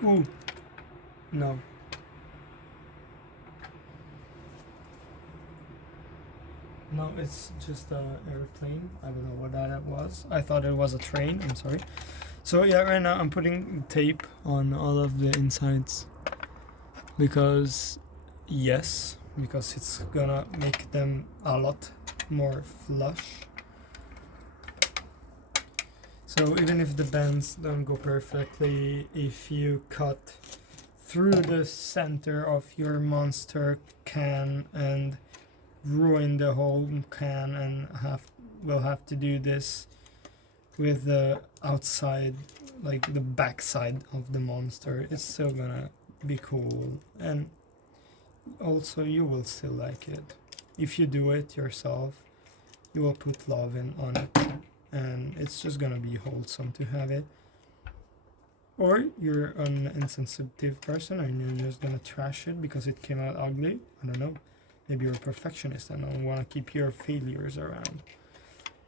Ooh. No. No, it's just an airplane. I don't know what that was. I thought it was a train. I'm sorry. So yeah, right now I'm putting tape on all of the insides because because it's gonna make them a lot more flush. So even if the bends don't go perfectly, if you cut through the center of your monster can and ruin the whole can and we'll have to do this with the outside, like the back side of the monster, it's still gonna be cool, and also you will still like it. If you do it yourself, you will put love in on it, and it's just gonna be wholesome to have it. Or you're an insensitive person and you're just gonna trash it because it came out ugly. I don't know. Maybe you're a perfectionist and don't want to keep your failures around.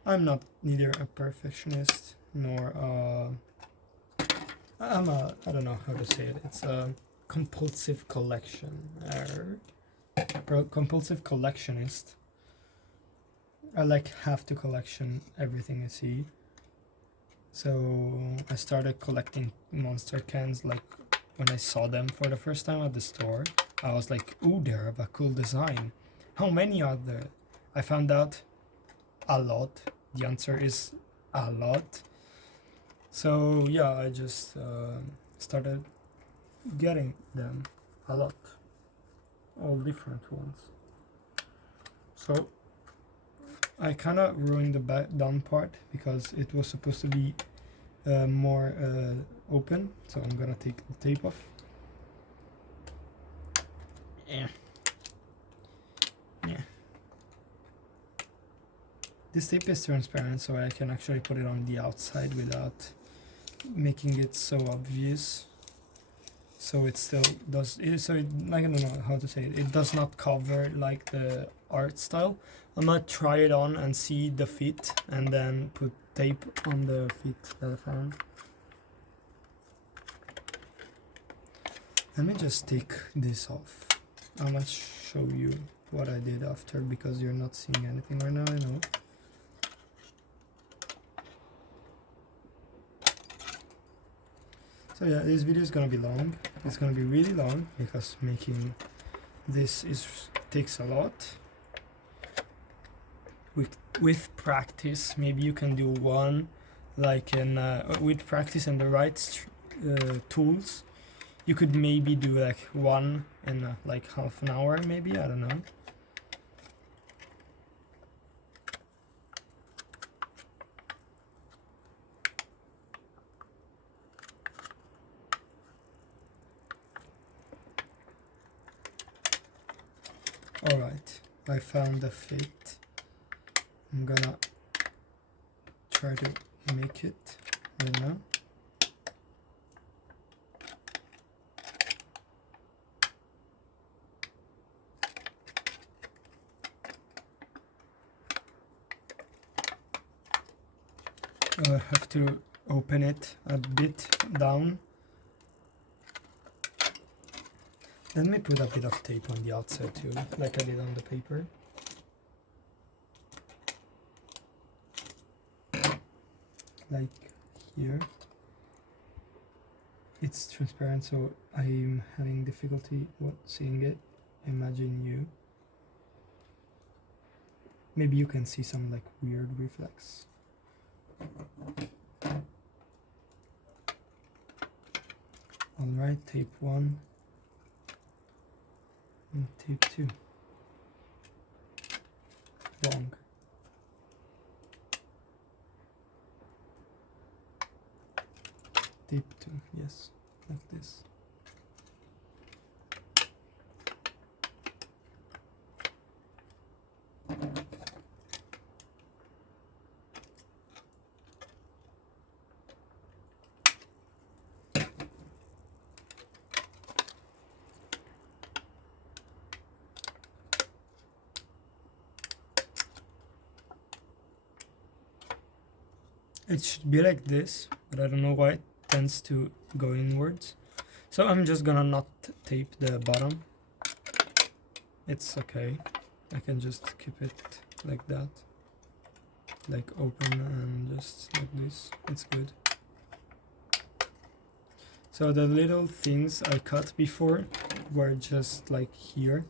I'm not neither a perfectionist nor I don't know how to say it. It's a compulsive compulsive collectionist. I have to collection everything I see. So I started collecting monster cans like when I saw them for the first time at the store. I was like, ooh, they have a cool design. How many are there? I found out a lot. The answer is a lot. So yeah, I just started getting them a lot. All different ones. So I kind of ruined the down part because it was supposed to be more open. So I'm gonna take the tape off. Yeah. This tape is transparent, so I can actually put it on the outside without making it so obvious. So it still does. I don't know how to say it. It does not cover like the art style. I might try it on and see the fit, and then put tape on the fit that I found. Let me just take this off. I might show you what I did after because you're not seeing anything right now. I know. So yeah, this video is gonna be long. It's gonna be really long because making this takes a lot. With practice, maybe you can do one, like with practice and the right tools, you could maybe do like one in like half an hour, maybe, I don't know. Alright, I found the fit. I'm gonna try to make it right now. I have to open it a bit down. Let me put a bit of tape on the outside too, like I did on the paper. Like here. It's transparent, so I'm having difficulty seeing it. Imagine you. Maybe you can see some like weird reflex. Alright, tape 1 and tape 2. Long. Tape 2, yes, like this. It should be like this, but I don't know why it tends to go inwards. So I'm just gonna not tape the bottom. It's okay. I can just keep it like that. Like open and just like this. It's good. So the little things I cut before were just like here.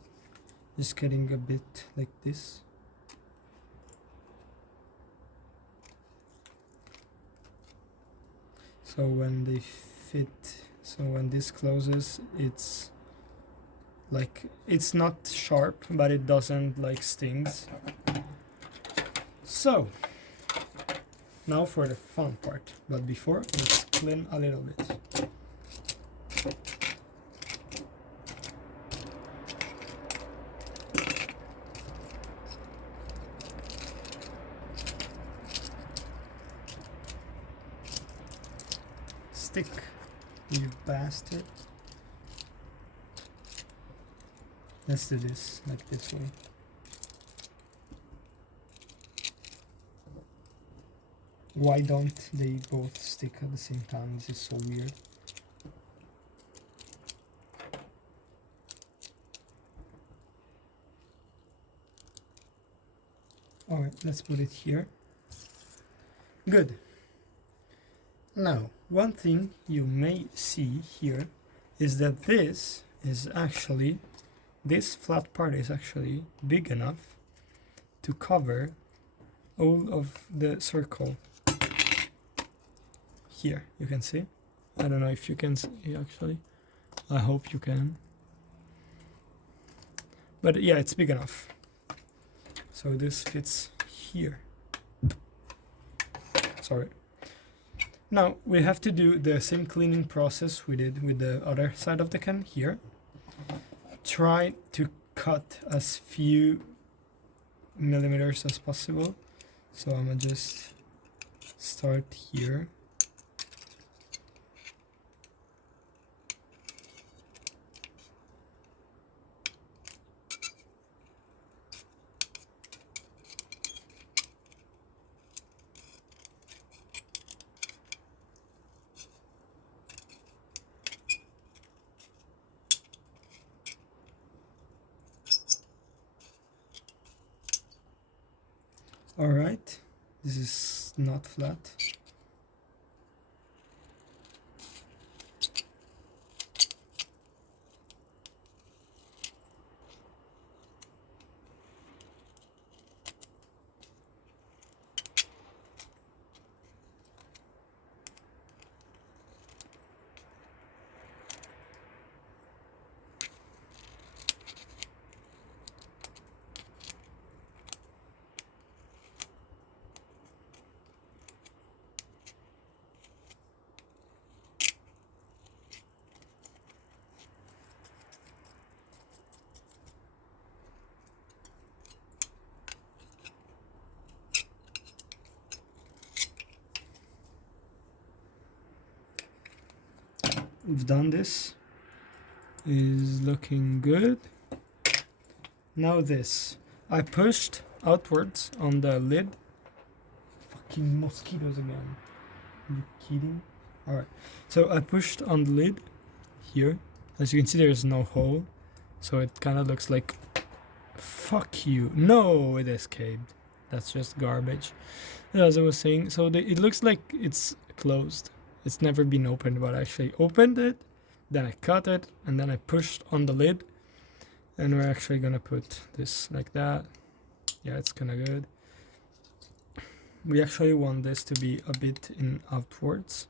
Just getting a bit like this. So when they fit, so when this closes, it's like, it's not sharp, but it doesn't like stings. So now for the fun part, but before, let's clean a little bit. Stick, you bastard. Let's do this like this way. Why don't they both stick at the same time? This is so weird. Alright, let's put it here. Good. Now, one thing you may see here is that this flat part is actually big enough to cover all of the circle. Here, you can see. I don't know if you can see actually. I hope you can. But yeah, it's big enough. So this fits here. Sorry. Now we have to do the same cleaning process we did with the other side of the can here. Try to cut as few millimeters as possible. So I'm gonna just start here. Alright, this is not flat. We've done this. Is looking good. Now this. I pushed outwards on the lid. Fucking mosquitoes again. Are you kidding? Alright. So I pushed on the lid here. As you can see, there's no hole. So it kind of looks like... Fuck you. No, it escaped. That's just garbage. As I was saying, so it looks like it's closed. It's never been opened, but I actually opened it, then I cut it, and then I pushed on the lid. And we're actually gonna put this like that. Yeah, it's kinda good. We actually want this to be a bit in outwards,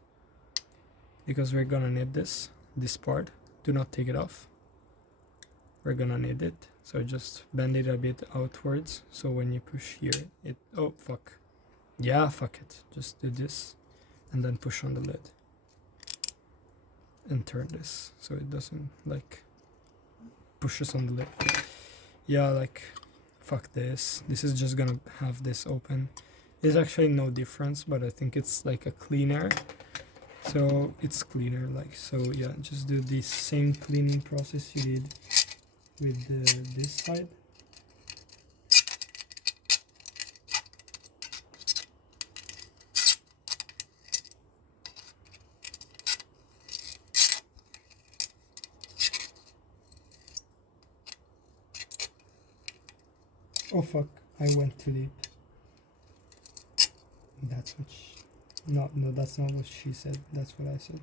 because we're gonna need this part. Do not take it off. We're gonna need it. So just bend it a bit outwards, so when you push here, it... Oh, fuck. Yeah, fuck it. Just do this. And then push on the lid and turn this so it doesn't like pushes on the lid. Yeah, like fuck this. This is just gonna have this open. There's actually no difference, but I think it's like a cleaner. So it's cleaner, like, so yeah, just do the same cleaning process you did with this side. Oh fuck, I went too deep. That's what no, that's not what she said. That's what I said.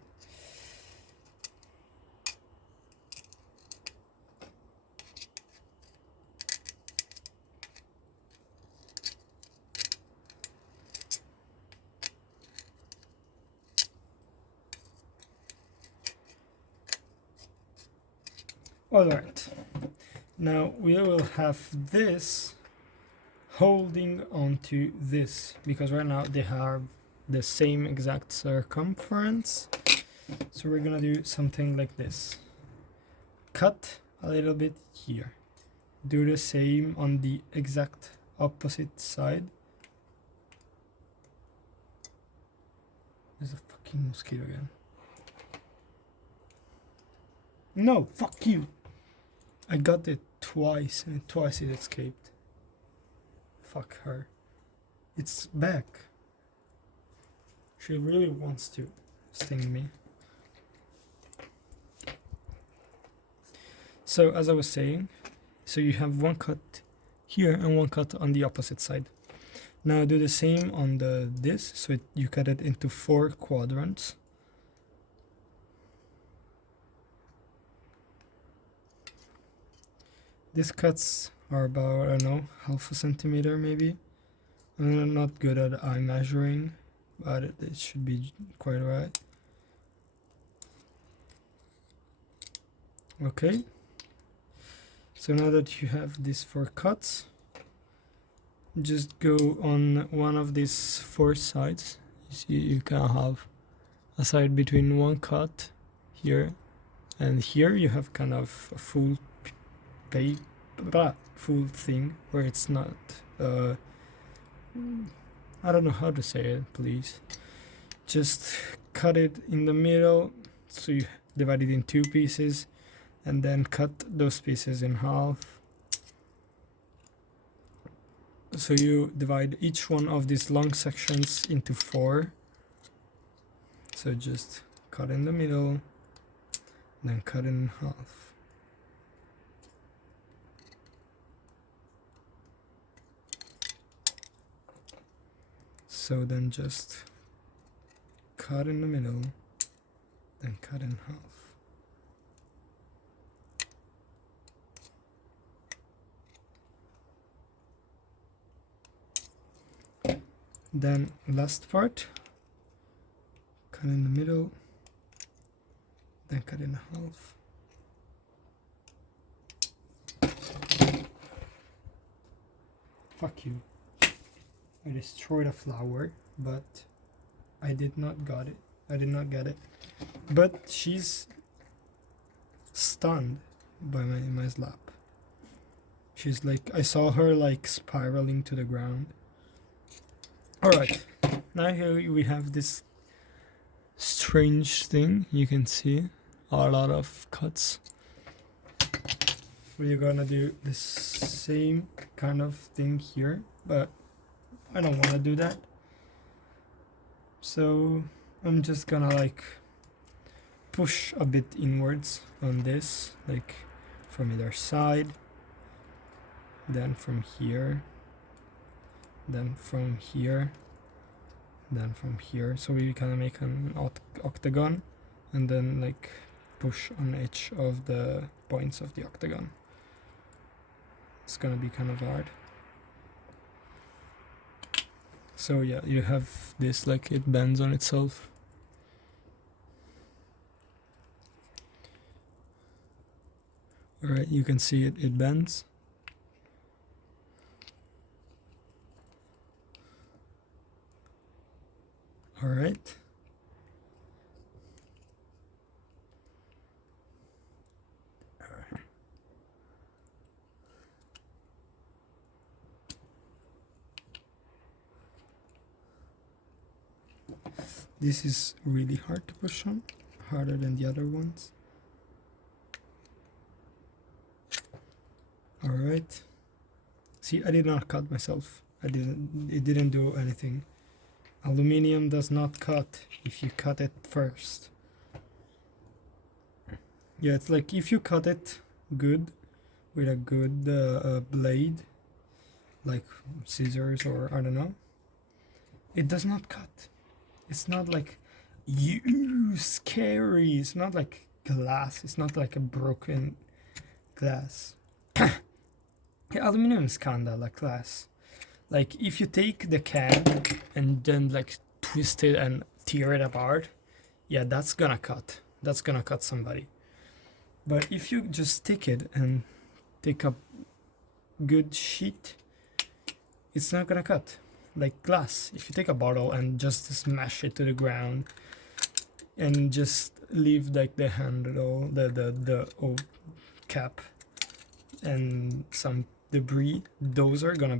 Alright, now we will have this holding onto this, because right now they have the same exact circumference. So we're gonna do something like this. Cut a little bit here. Do the same on the exact opposite side. There's a fucking mosquito again. No, fuck you! I got it twice, and twice it escaped. Fuck her. It's back. She really wants to sting me. So as I was saying, so you have one cut here and one cut on the opposite side. Now do the same on this, so you cut it into 4 quadrants. These cuts are about, I don't know, half a centimeter maybe. I'm not good at eye measuring, but it should be quite right. Okay. So now that you have these 4 cuts, just go on one of these 4 sides. You see, you can have a side between one cut here and here. You have kind of a full full thing where it's not I don't know how to say it, please. Just cut it in the middle, so you divide it in 2 pieces and then cut those pieces in half. So you divide each one of these long sections into 4. So just cut in the middle, then cut in half. So then just cut in the middle, then cut in half. Then last part, cut in the middle, then cut in half. Fuck you. I destroyed a flower, but I did not get it. But she's stunned by my slap. She's like, I saw her like spiraling to the ground. Alright, now here we have this strange thing. You can see a lot of cuts. We're gonna do the same kind of thing here, but I don't want to do that. So I'm just gonna like push a bit inwards on this, like from either side, then from here, then from here, then from here. So we kind of make an octagon and then like push on each of the points of the octagon. It's gonna be kind of hard. So yeah, you have this, like it bends on itself. Alright, you can see it bends. Alright. This is really hard to push on, harder than the other ones. Alright. See, I did not cut myself. It didn't do anything. Aluminium does not cut if you cut it first. Yeah, it's like if you cut it good with a good blade, like scissors or I don't know, it does not cut. It's not like scary. It's not like glass. It's not like a broken glass. Yeah, aluminum is kinda like glass. Like if you take the can and then like twist it and tear it apart, yeah, that's gonna cut. That's gonna cut somebody. But if you just stick it and take a good sheet, it's not gonna cut. Like glass. If you take a bottle and just smash it to the ground and just leave like the handle, the old cap and some debris, those are gonna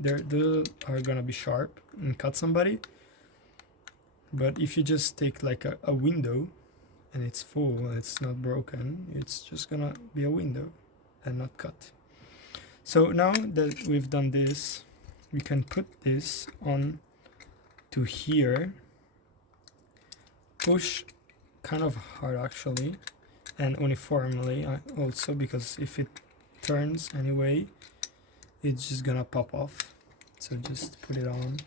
those are gonna be sharp and cut somebody. But if you just take like a window and it's full, it's not broken, it's just gonna be a window and not cut. So now that we've done this, we can put this on to here, push kind of hard actually, and uniformly also, because if it turns anyway, it's just gonna pop off. So just put it on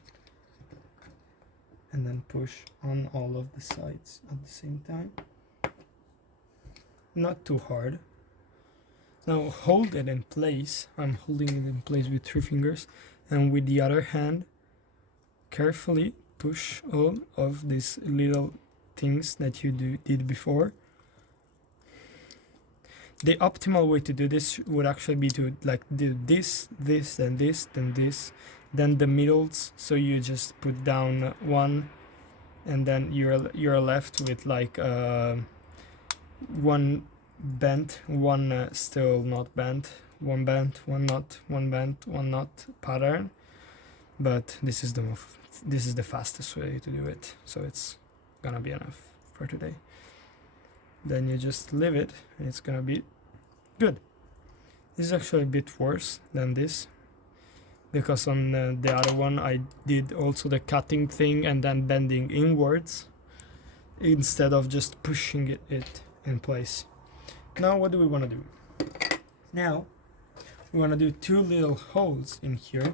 and then push on all of the sides at the same time. Not too hard. Now hold it in place. I'm holding it in place with 3 fingers, and with the other hand carefully push all of these little things that you did before. The optimal way to do this would actually be to like do this, this, then this, then this, then the middles. So you just put down one, and then you're left with like one bent, one still not bent, one bent, one not, one bent, one not pattern. But this is the fastest way to do it, so it's gonna be enough for today. Then you just leave it and it's gonna be good. This is actually a bit worse than this, because on the other one I did also the cutting thing and then bending inwards instead of just pushing it in place. Now what do we want to do? Now we want to do 2 little holes in here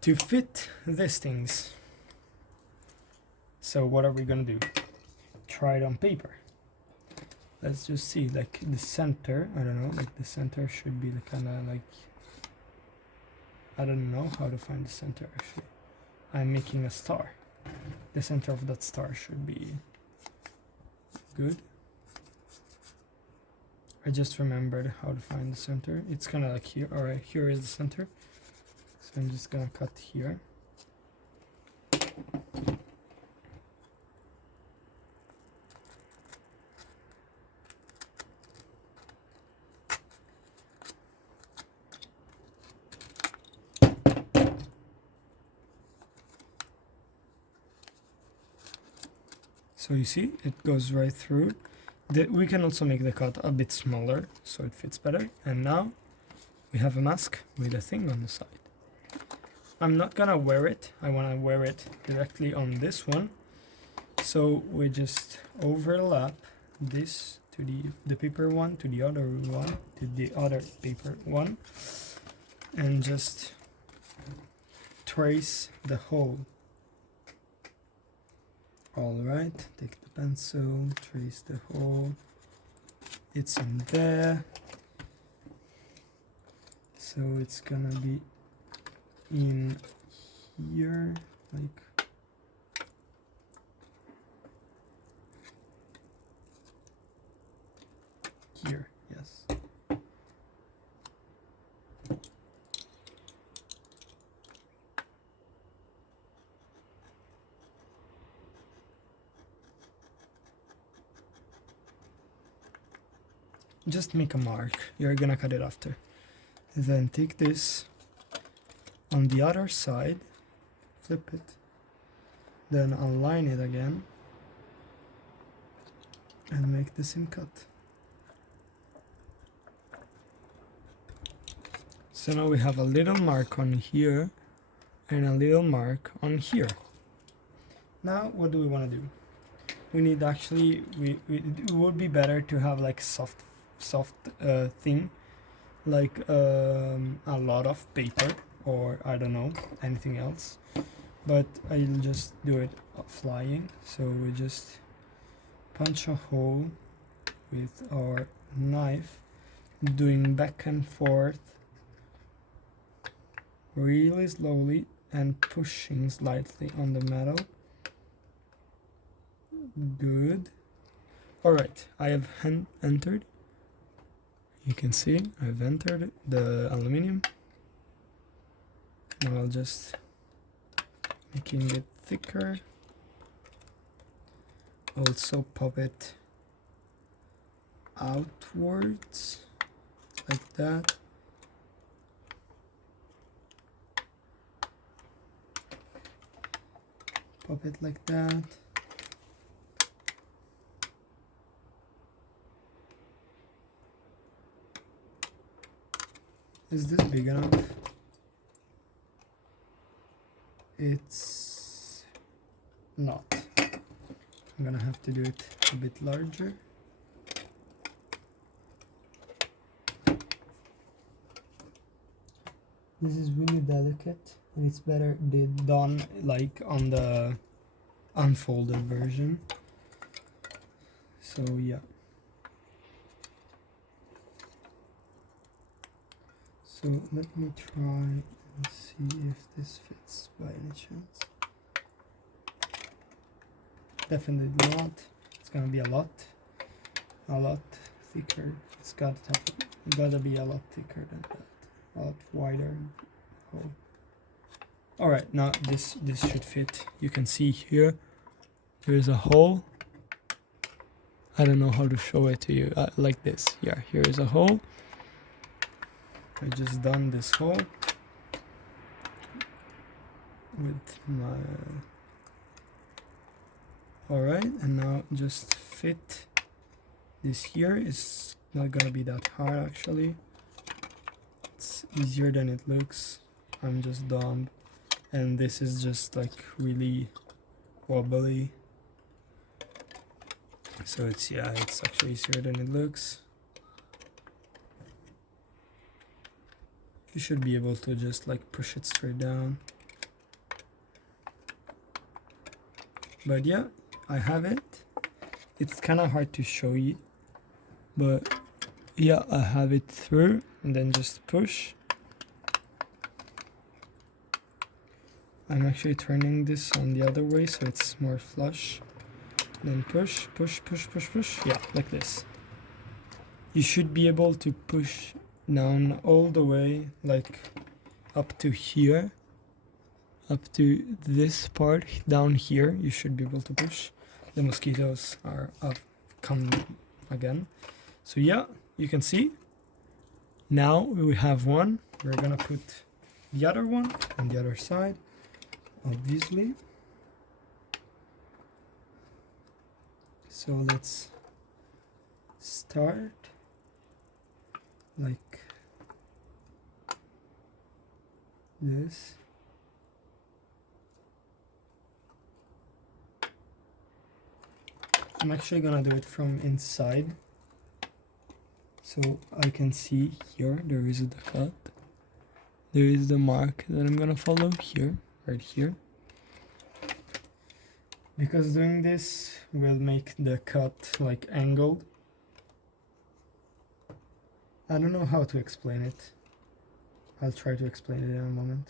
to fit these things. So what are we gonna do? Try it on paper. Let's just see, like the center, I don't know, like the center should be kind of like, I don't know how to find the center actually. I'm making a star. The center of that star should be good. I just remembered how to find the center. It's kind of like here. Alright, here is the center. So I'm just gonna cut here. So you see, it goes right through. We can also make the cut a bit smaller so it fits better. And now we have a mask with a thing on the side. I'm not gonna wear it. I wanna wear it directly on this one. So we just overlap this to the paper one, to the other one, to the other paper one, and just trace the hole. Alright, take the pencil, trace the hole. It's in there. So it's gonna be in here, like here, yes. Just make a mark. You're gonna cut it after. Then take this on the other side, flip it, then align it again, and make the same cut. So now we have a little mark on here and a little mark on here. Now what do we want to do? We need actually, it would be better to have like soft thing, like a lot of paper, or I don't know, anything else, but I'll just do it flying. So we just punch a hole with our knife, doing back and forth really slowly and pushing slightly on the metal. Good. Alright, I have entered. You can see I've entered the aluminium. Now I'll just making it thicker. Also pop it outwards like that. Pop it like that. Is this big enough? It's not. I'm gonna have to do it a bit larger. This is really delicate, and it's better done like on the unfolded version. So yeah. So let me try and see if this fits by any chance. Definitely not. It's gonna be a lot thicker. It's gotta be a lot thicker than that, a lot wider hole. All right, now this should fit. You can see here there is a hole. I don't know how to show it to you, like this. Yeah, here is a hole. I just done this hole with my. Alright, and now just fit this here. It's not gonna be that hard actually. It's easier than it looks. I'm just dumb. And this is just like really wobbly. So it's actually easier than it looks. You should be able to just like push it straight down. But yeah, I have it. It's kind of hard to show you, but yeah, I have it through, and then just push. I'm actually turning this on the other way so it's more flush. Then push, push, push, push, push. Yeah, like this. You should be able to push down all the way, like up to here, up to this part down here. You should be able to push. The mosquitoes are up, come again. So yeah, you can see. Now we have one. We're gonna put the other one on the other side, obviously. So let's start like this. I'm actually gonna do it from inside, so I can see here there is the cut. There is the mark that I'm gonna follow here, right here. Because doing this will make the cut like angled. I don't know how to explain it. I'll try to explain it in a moment.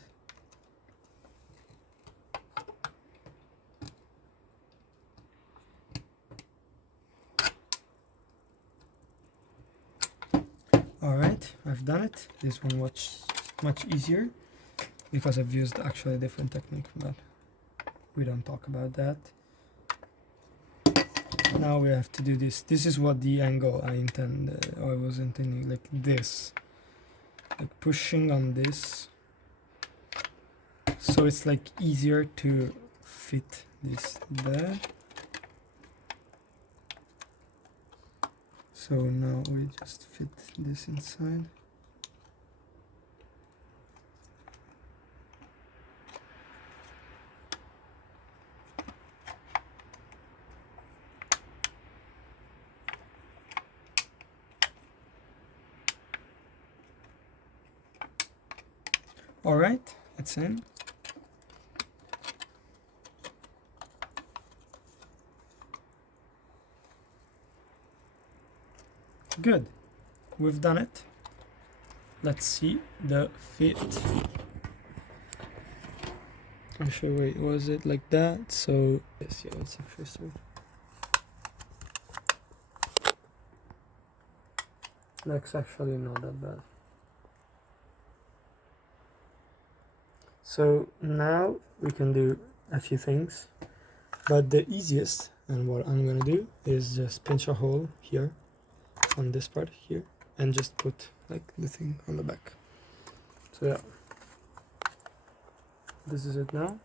Alright, I've done it. This one was much easier because I've used actually a different technique, but we don't talk about that. Now we have to do this. This is what the angle I was intending, like this. Like pushing on this. So it's like easier to fit this there. So now we just fit this inside. Alright, it's in. Good, we've done it. Let's see the fit. Actually, wait, was it like that? So, yes, yeah, it's actually straight. That's actually not that bad. So now we can do a few things, but the easiest, and what I'm gonna do, is just pinch a hole here on this part here and just put like the thing on the back. So yeah, this is it now.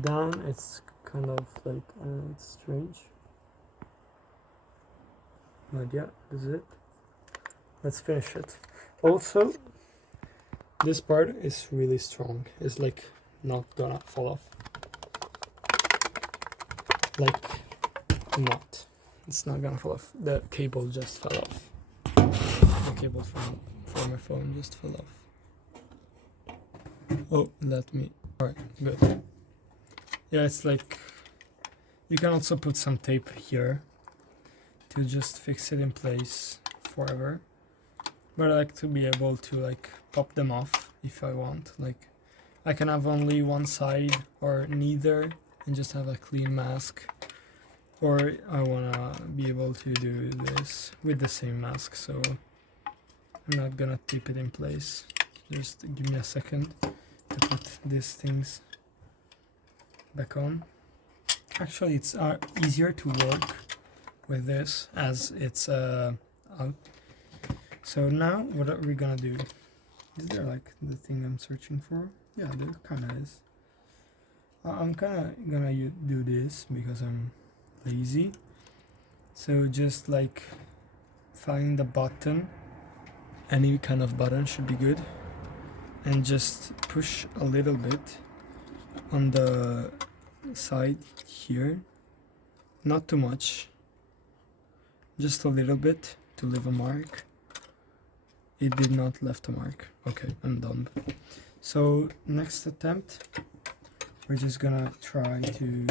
Down it's kind of like it's strange, but yeah, this is it. Let's finish it. Also, this part is really strong. It's like not gonna fall off. Like not. It's not gonna fall off. The cable just fell off. The cable from my phone just fell off. Oh, let me. Alright, good. Yeah, it's like you can also put some tape here to just fix it in place forever. But I like to be able to like pop them off if I want. Like I can have only one side or neither and just have a clean mask. Or I wanna be able to do this with the same mask, so I'm not gonna tape it in place. Just give me a second to put these things back on. Actually, it's easier to work with this as it's out. So now what are we gonna do? Is there like the thing I'm searching for? Yeah, there kinda is. I'm kinda gonna do this because I'm lazy. So just like find the button, any kind of button should be good, and just push a little bit on the side here, not too much, just a little bit to leave a mark. It did not left a mark. Okay, I'm done. So next attempt, we're just gonna try to,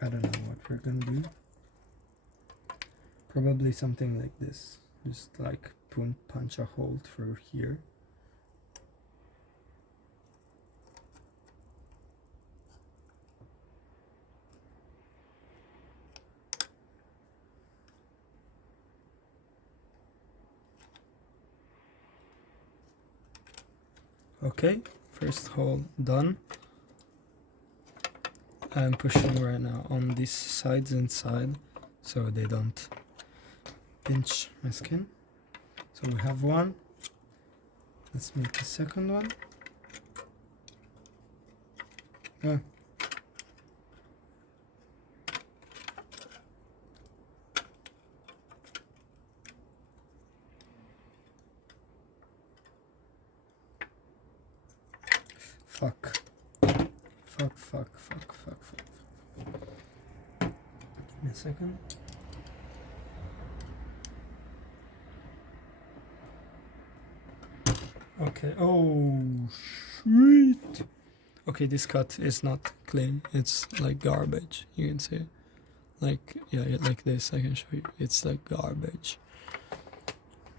I don't know what we're gonna do. Probably something like this. Just like punch a hole through here. Okay, first hole done. I'm pushing right now on these sides inside so they don't pinch my skin. So we have one. Let's make the second one. Ah. Fuck. Fuck. Give me a second. Okay, oh shit. Okay, this cut is not clean. It's like garbage. You can see it. Like, yeah, like this. I can show you. It's like garbage.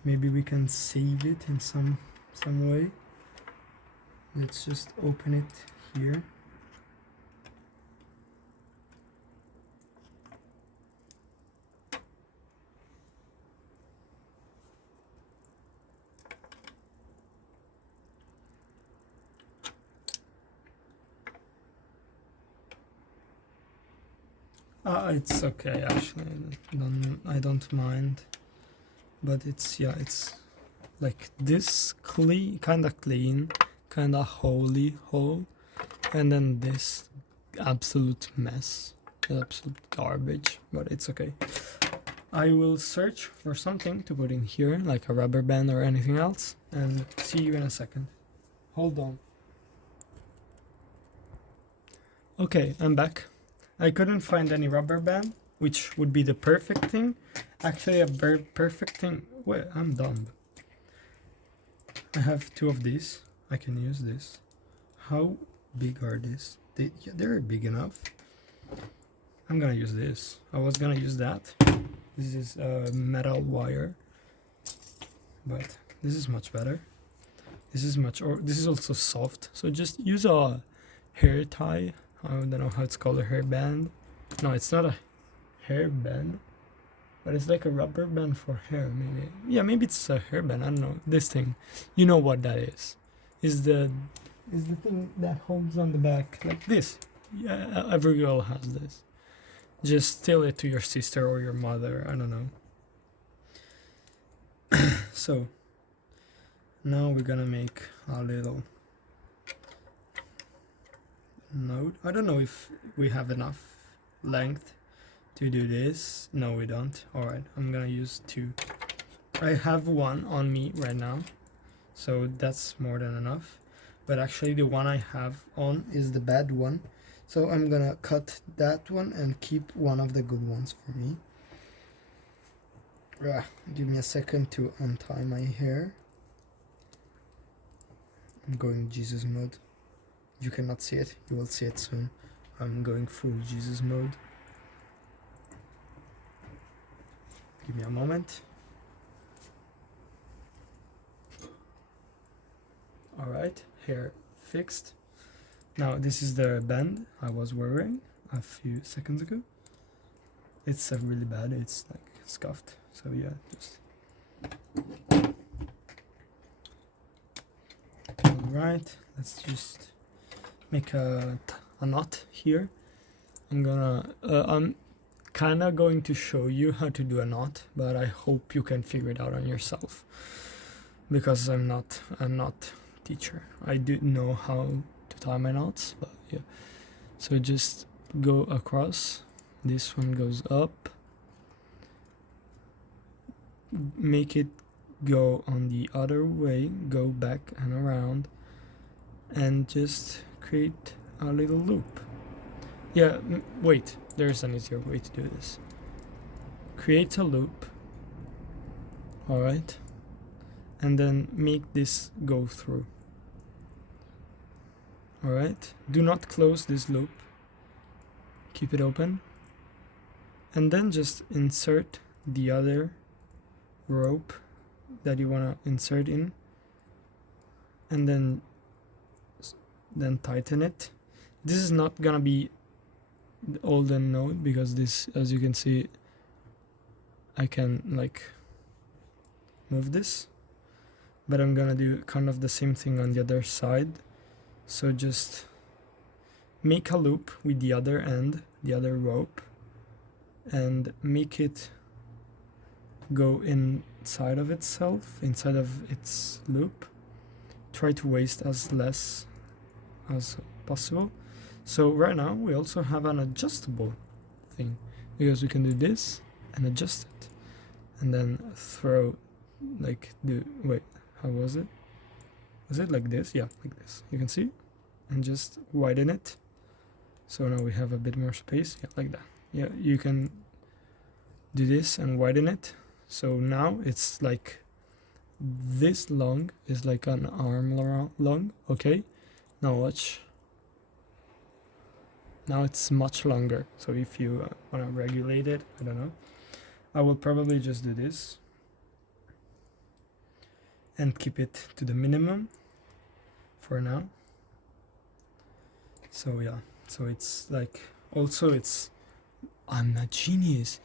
Maybe we can save it in some way. Let's just open it here. It's okay actually. I don't mind. But it's, yeah, it's like this clean, kinda holy hole, and then this absolute mess, absolute garbage. But it's okay. I will search for something to put in here, like a rubber band or anything else, and see you in a second. Hold on. Okay, I'm back. I couldn't find any rubber band, which would be the perfect thing. Actually, a very perfect thing. Wait, I'm dumb. I have 2 of these. I can use this. How big are these? Yeah, they're big enough. I'm gonna use this. I was gonna use that. This is a metal wire, but this is much better. This is also soft. So just use a hair tie. I don't know how it's called, a hair band. No, it's not a hair band, but it's like a rubber band for hair, maybe. Yeah, maybe it's a hair band. I don't know. This thing, you know what that is? Is the thing that holds on the back like this. Yeah, every girl has this. Just steal it to your sister or your mother. I don't know. So now we're gonna make a little node. I don't know if we have enough length to do this. No, we don't. Alright, I'm gonna use 2. I have 1 on me right now, so that's more than enough. But actually the one I have on is the bad one, so I'm gonna cut that one and keep one of the good ones for me. Give me a second to untie my hair. I'm going Jesus mode. You cannot see it, you will see it soon. I'm going full Jesus mode. Give me a moment. Alright, hair fixed. Now this is the band I was wearing a few seconds ago. It's really bad, it's like scuffed. So yeah, just alright, let's just make a knot here. I'm kinda going to show you how to do a knot, but I hope you can figure it out on yourself, because I'm not teacher. I do know how to tie my knots, but yeah. So just go across. This one goes up. Make it go on the other way, go back and around, and just create a little loop. Yeah, wait, there's an easier way to do this. Create a loop, alright, and then make this go through. Alright, do not close this loop, keep it open, and then just insert the other rope that you want to insert in, and then tighten it. This is not gonna be all the node, because this, as you can see, I can like move this, but I'm gonna do kind of the same thing on the other side. So just make a loop with the other end, the other rope, and make it go inside of itself, inside of its loop. Try to waste as less as possible. So right now we also have an adjustable thing, because we can do this and adjust it, and then throw, like, wait, how was it? Was it like this? Yeah, like this. You can see, and just widen it. So now we have a bit more space. Yeah, like that. Yeah, you can do this and widen it. So now it's like this long, is like an arm long. Okay, now watch. Now it's much longer. So if you want to regulate it, I don't know, I will probably just do this and keep it to the minimum for now. So yeah, so it's like, also it's, I'm a genius.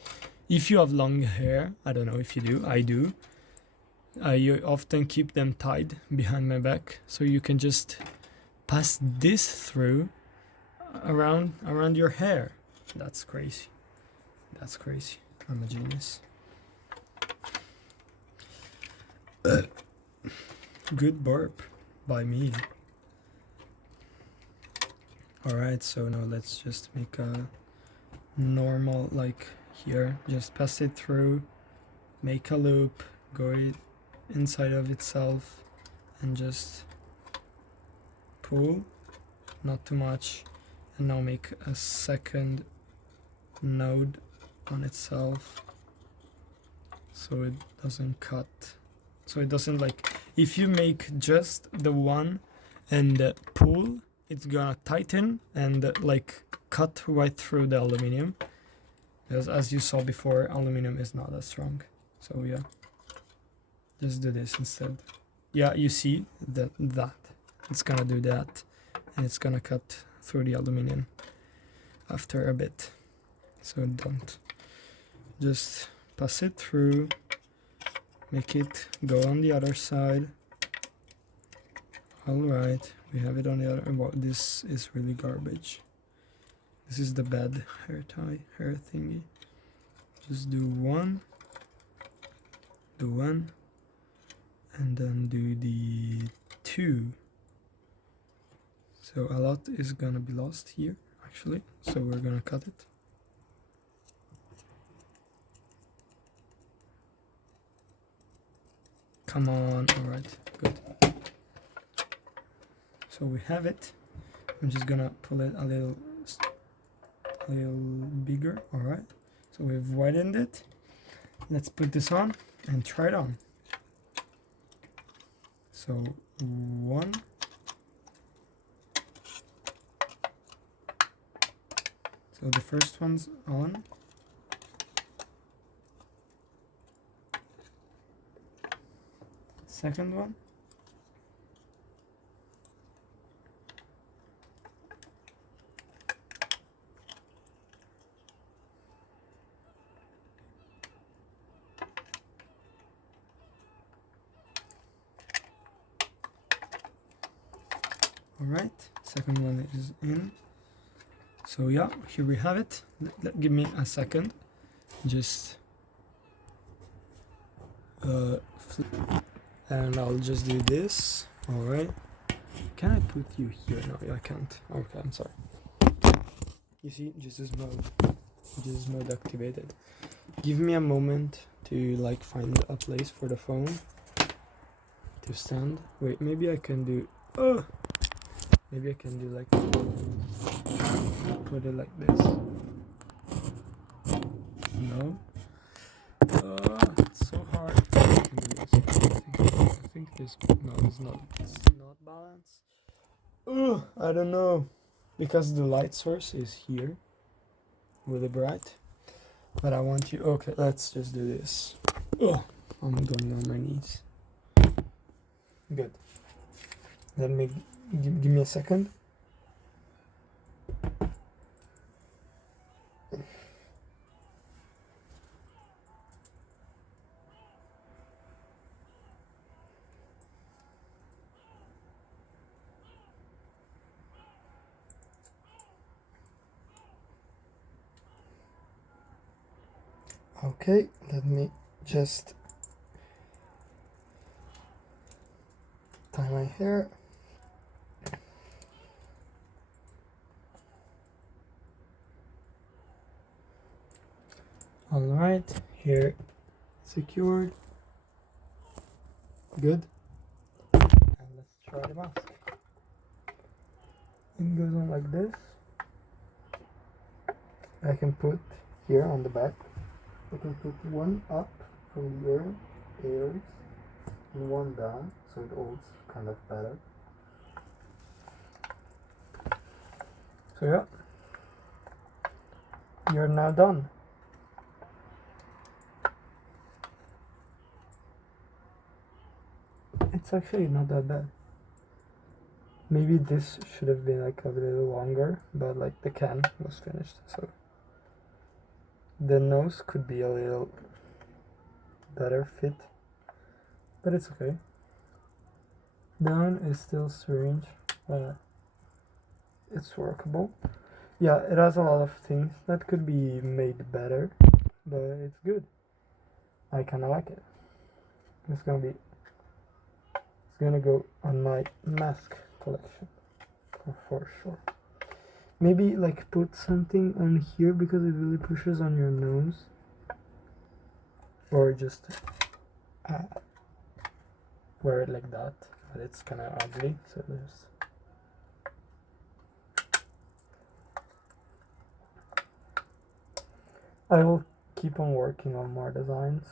If you have long hair, I don't know if you do, I do, you often keep them tied behind my back, so you can just pass this through around your hair. That's crazy. That's crazy. I'm a genius. Good burp by me. Alright, so now let's just make a normal, like here, just pass it through, make a loop, go inside of itself, and just pull, not too much, and now make a second node on itself, so it doesn't cut, so it doesn't like if you make just the one and pull, it's gonna tighten and like cut right through the aluminum. Because as you saw before, aluminum is not as strong. So yeah, just do this instead. Yeah, you see that it's gonna do that, and it's gonna cut through the aluminum after a bit. So don't. Just pass it through, make it go on the other side. Alright, we have it on the other. Wow, this is really garbage. This is the bad hair thingy. Just do one, and then do the two. So a lot is gonna be lost here, actually. So we're gonna cut it. Come on, alright, good. So we have it. I'm just gonna pull it a little bigger, alright. So we've widened it. Let's put this on and try it on. So one. So the first one's on. Second one. Alright, second one is in. So yeah, here we have it. Give me a second. Just and I'll just do this. Alright. Can I put you here? No, I can't. Okay, I'm sorry. You see, Jesus mode activated. Give me a moment to like find a place for the phone to stand. Wait, maybe I can do maybe I can do like put it like this. No. It's so hard. I can do this. I think this no, it's not balanced. I don't know. Because the light source is here. Really bright. But I want you okay, let's just do this. I'm going on my knees. Good. Let me give me a second. Okay, let me just tie my hair. Alright, here secured. Good. And let's try the mask. It goes on like this. I can put here on the back. I can put one up from the ears and one down, so it holds kind of better. So yeah, you're now done. It's actually not that bad. Maybe this should have been like a little longer, but like the can was finished, so the nose could be a little better fit, but it's okay. Down is still strange, but it's workable. Yeah, it has a lot of things that could be made better, but it's good. I kinda like it. It's gonna go on my mask collection for sure. Maybe like put something on here because it really pushes on your nose, or just wear it like that, but it's kind of ugly, so there's I will keep on working on more designs.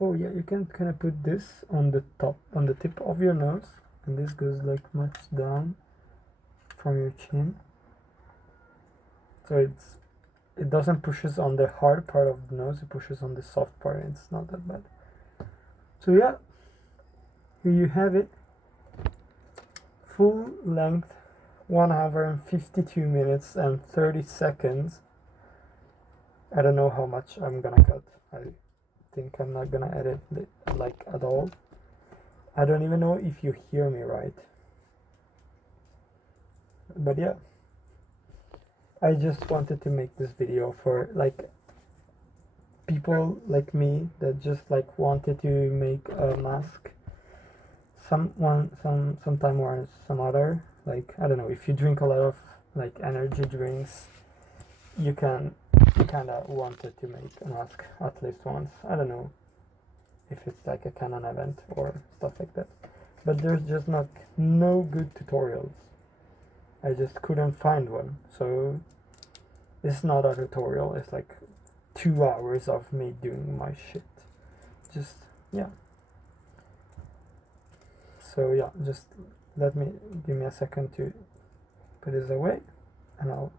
Oh yeah, you can kind of put this on the top, on the tip of your nose, and this goes like much down from your chin, so it doesn't pushes on the hard part of the nose, it pushes on the soft part, and it's not that bad. So yeah, here you have it, full length, 1 hour and 52 minutes and 30 seconds. I don't know how much I'm gonna cut. I think I'm not gonna edit it like at all. I don't even know if you hear me right. But yeah, I just wanted to make this video for like people like me that just like wanted to make a mask sometime or some other, like I don't know, if you drink a lot of like energy drinks, you can kind of wanted to make a mask at least once. I don't know if it's like a canon event or stuff like that, but there's just no good tutorials. I just couldn't find one, so it's not a tutorial, it's like 2 hours of me doing my shit. Just yeah. So yeah, just give me a second to put this away, and I'll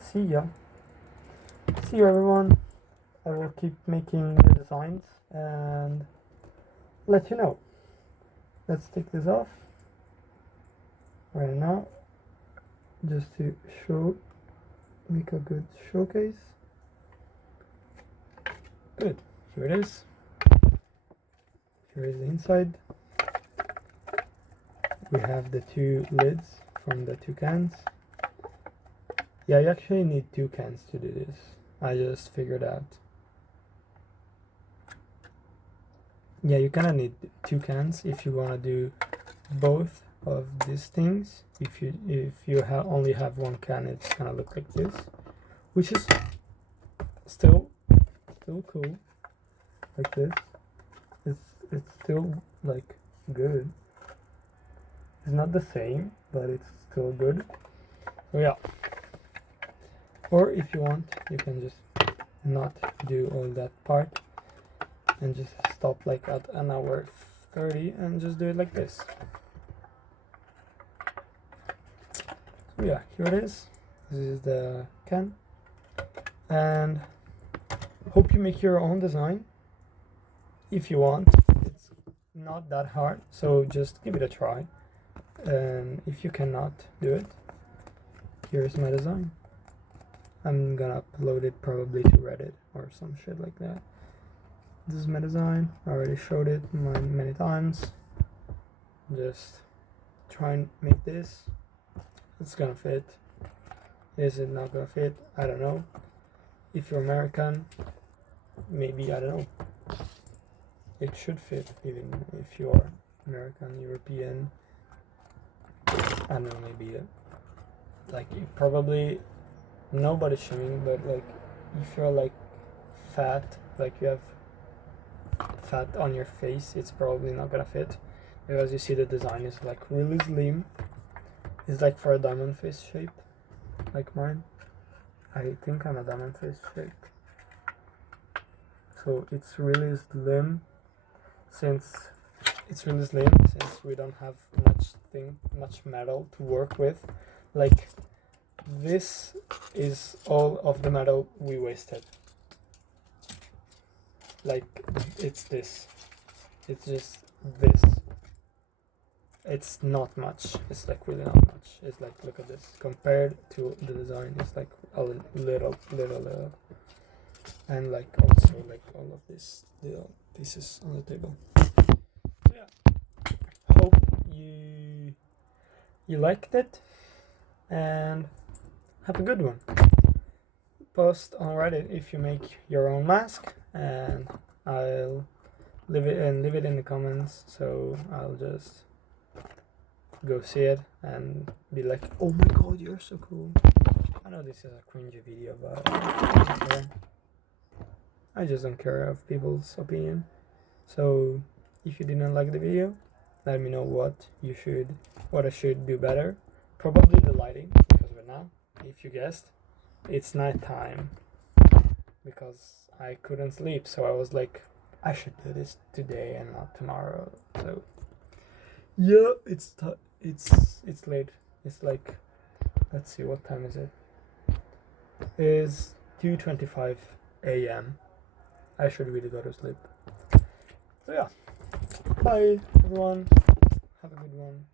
see you everyone. I will keep making the designs and let you know. Let's take this off right now, just to make a good showcase. Good, here it is. Here is the inside. We have the 2 lids from the 2 cans. Yeah, you actually need 2 cans to do this. I just figured out. Yeah, you kind of need 2 cans if you want to do both of these things. If you only have 1 can, it's gonna look like this, which is still cool. Like this, it's still like good. It's not the same, but it's still good. So yeah. Or if you want, you can just not do all that part and just stop like at 1 hour 30 and just do it like this. So yeah, here it is. This is the can, and hope you make your own design if you want. It's not that hard, so just give it a try, and if you cannot do it, here's my design. I'm gonna upload it probably to Reddit or some shit like that. This is my design. I already showed it many times. Just try and make this. It's gonna fit. Is it not gonna fit? I don't know. If you're American, maybe, I don't know. It should fit even if you are American, European. I don't know, maybe like you probably, nobody's showing, but like if you're like fat, like you have fat on your face, it's probably not gonna fit, because you see the design is like really slim. It's like for a diamond face shape, like mine. I think I'm a diamond face shape, so it's really slim. Since we don't have much metal to work with, like this is all of the metal we wasted. Like it's just this. It's not much. It's like really not much. It's like, look at this compared to the design. It's like a little, and like also like all of these little pieces on the table. Yeah. Hope you liked it, and have a good one. Post on Reddit if you make your own mask, and I'll leave it in the comments, so I'll just go see it and be like, oh my god, you're so cool. I know this is a cringy video, but I just don't care of people's opinion. So if you didn't like the video, let me know what I should do better. Probably the lighting, because right now, if you guessed, it's night time. because I couldn't sleep. So I was like, I should do this today and not tomorrow. So yeah, it's late. It's like, let's see, what time is it? It's 2:25 a.m. I should really go to sleep. So yeah, bye everyone. Have a good one.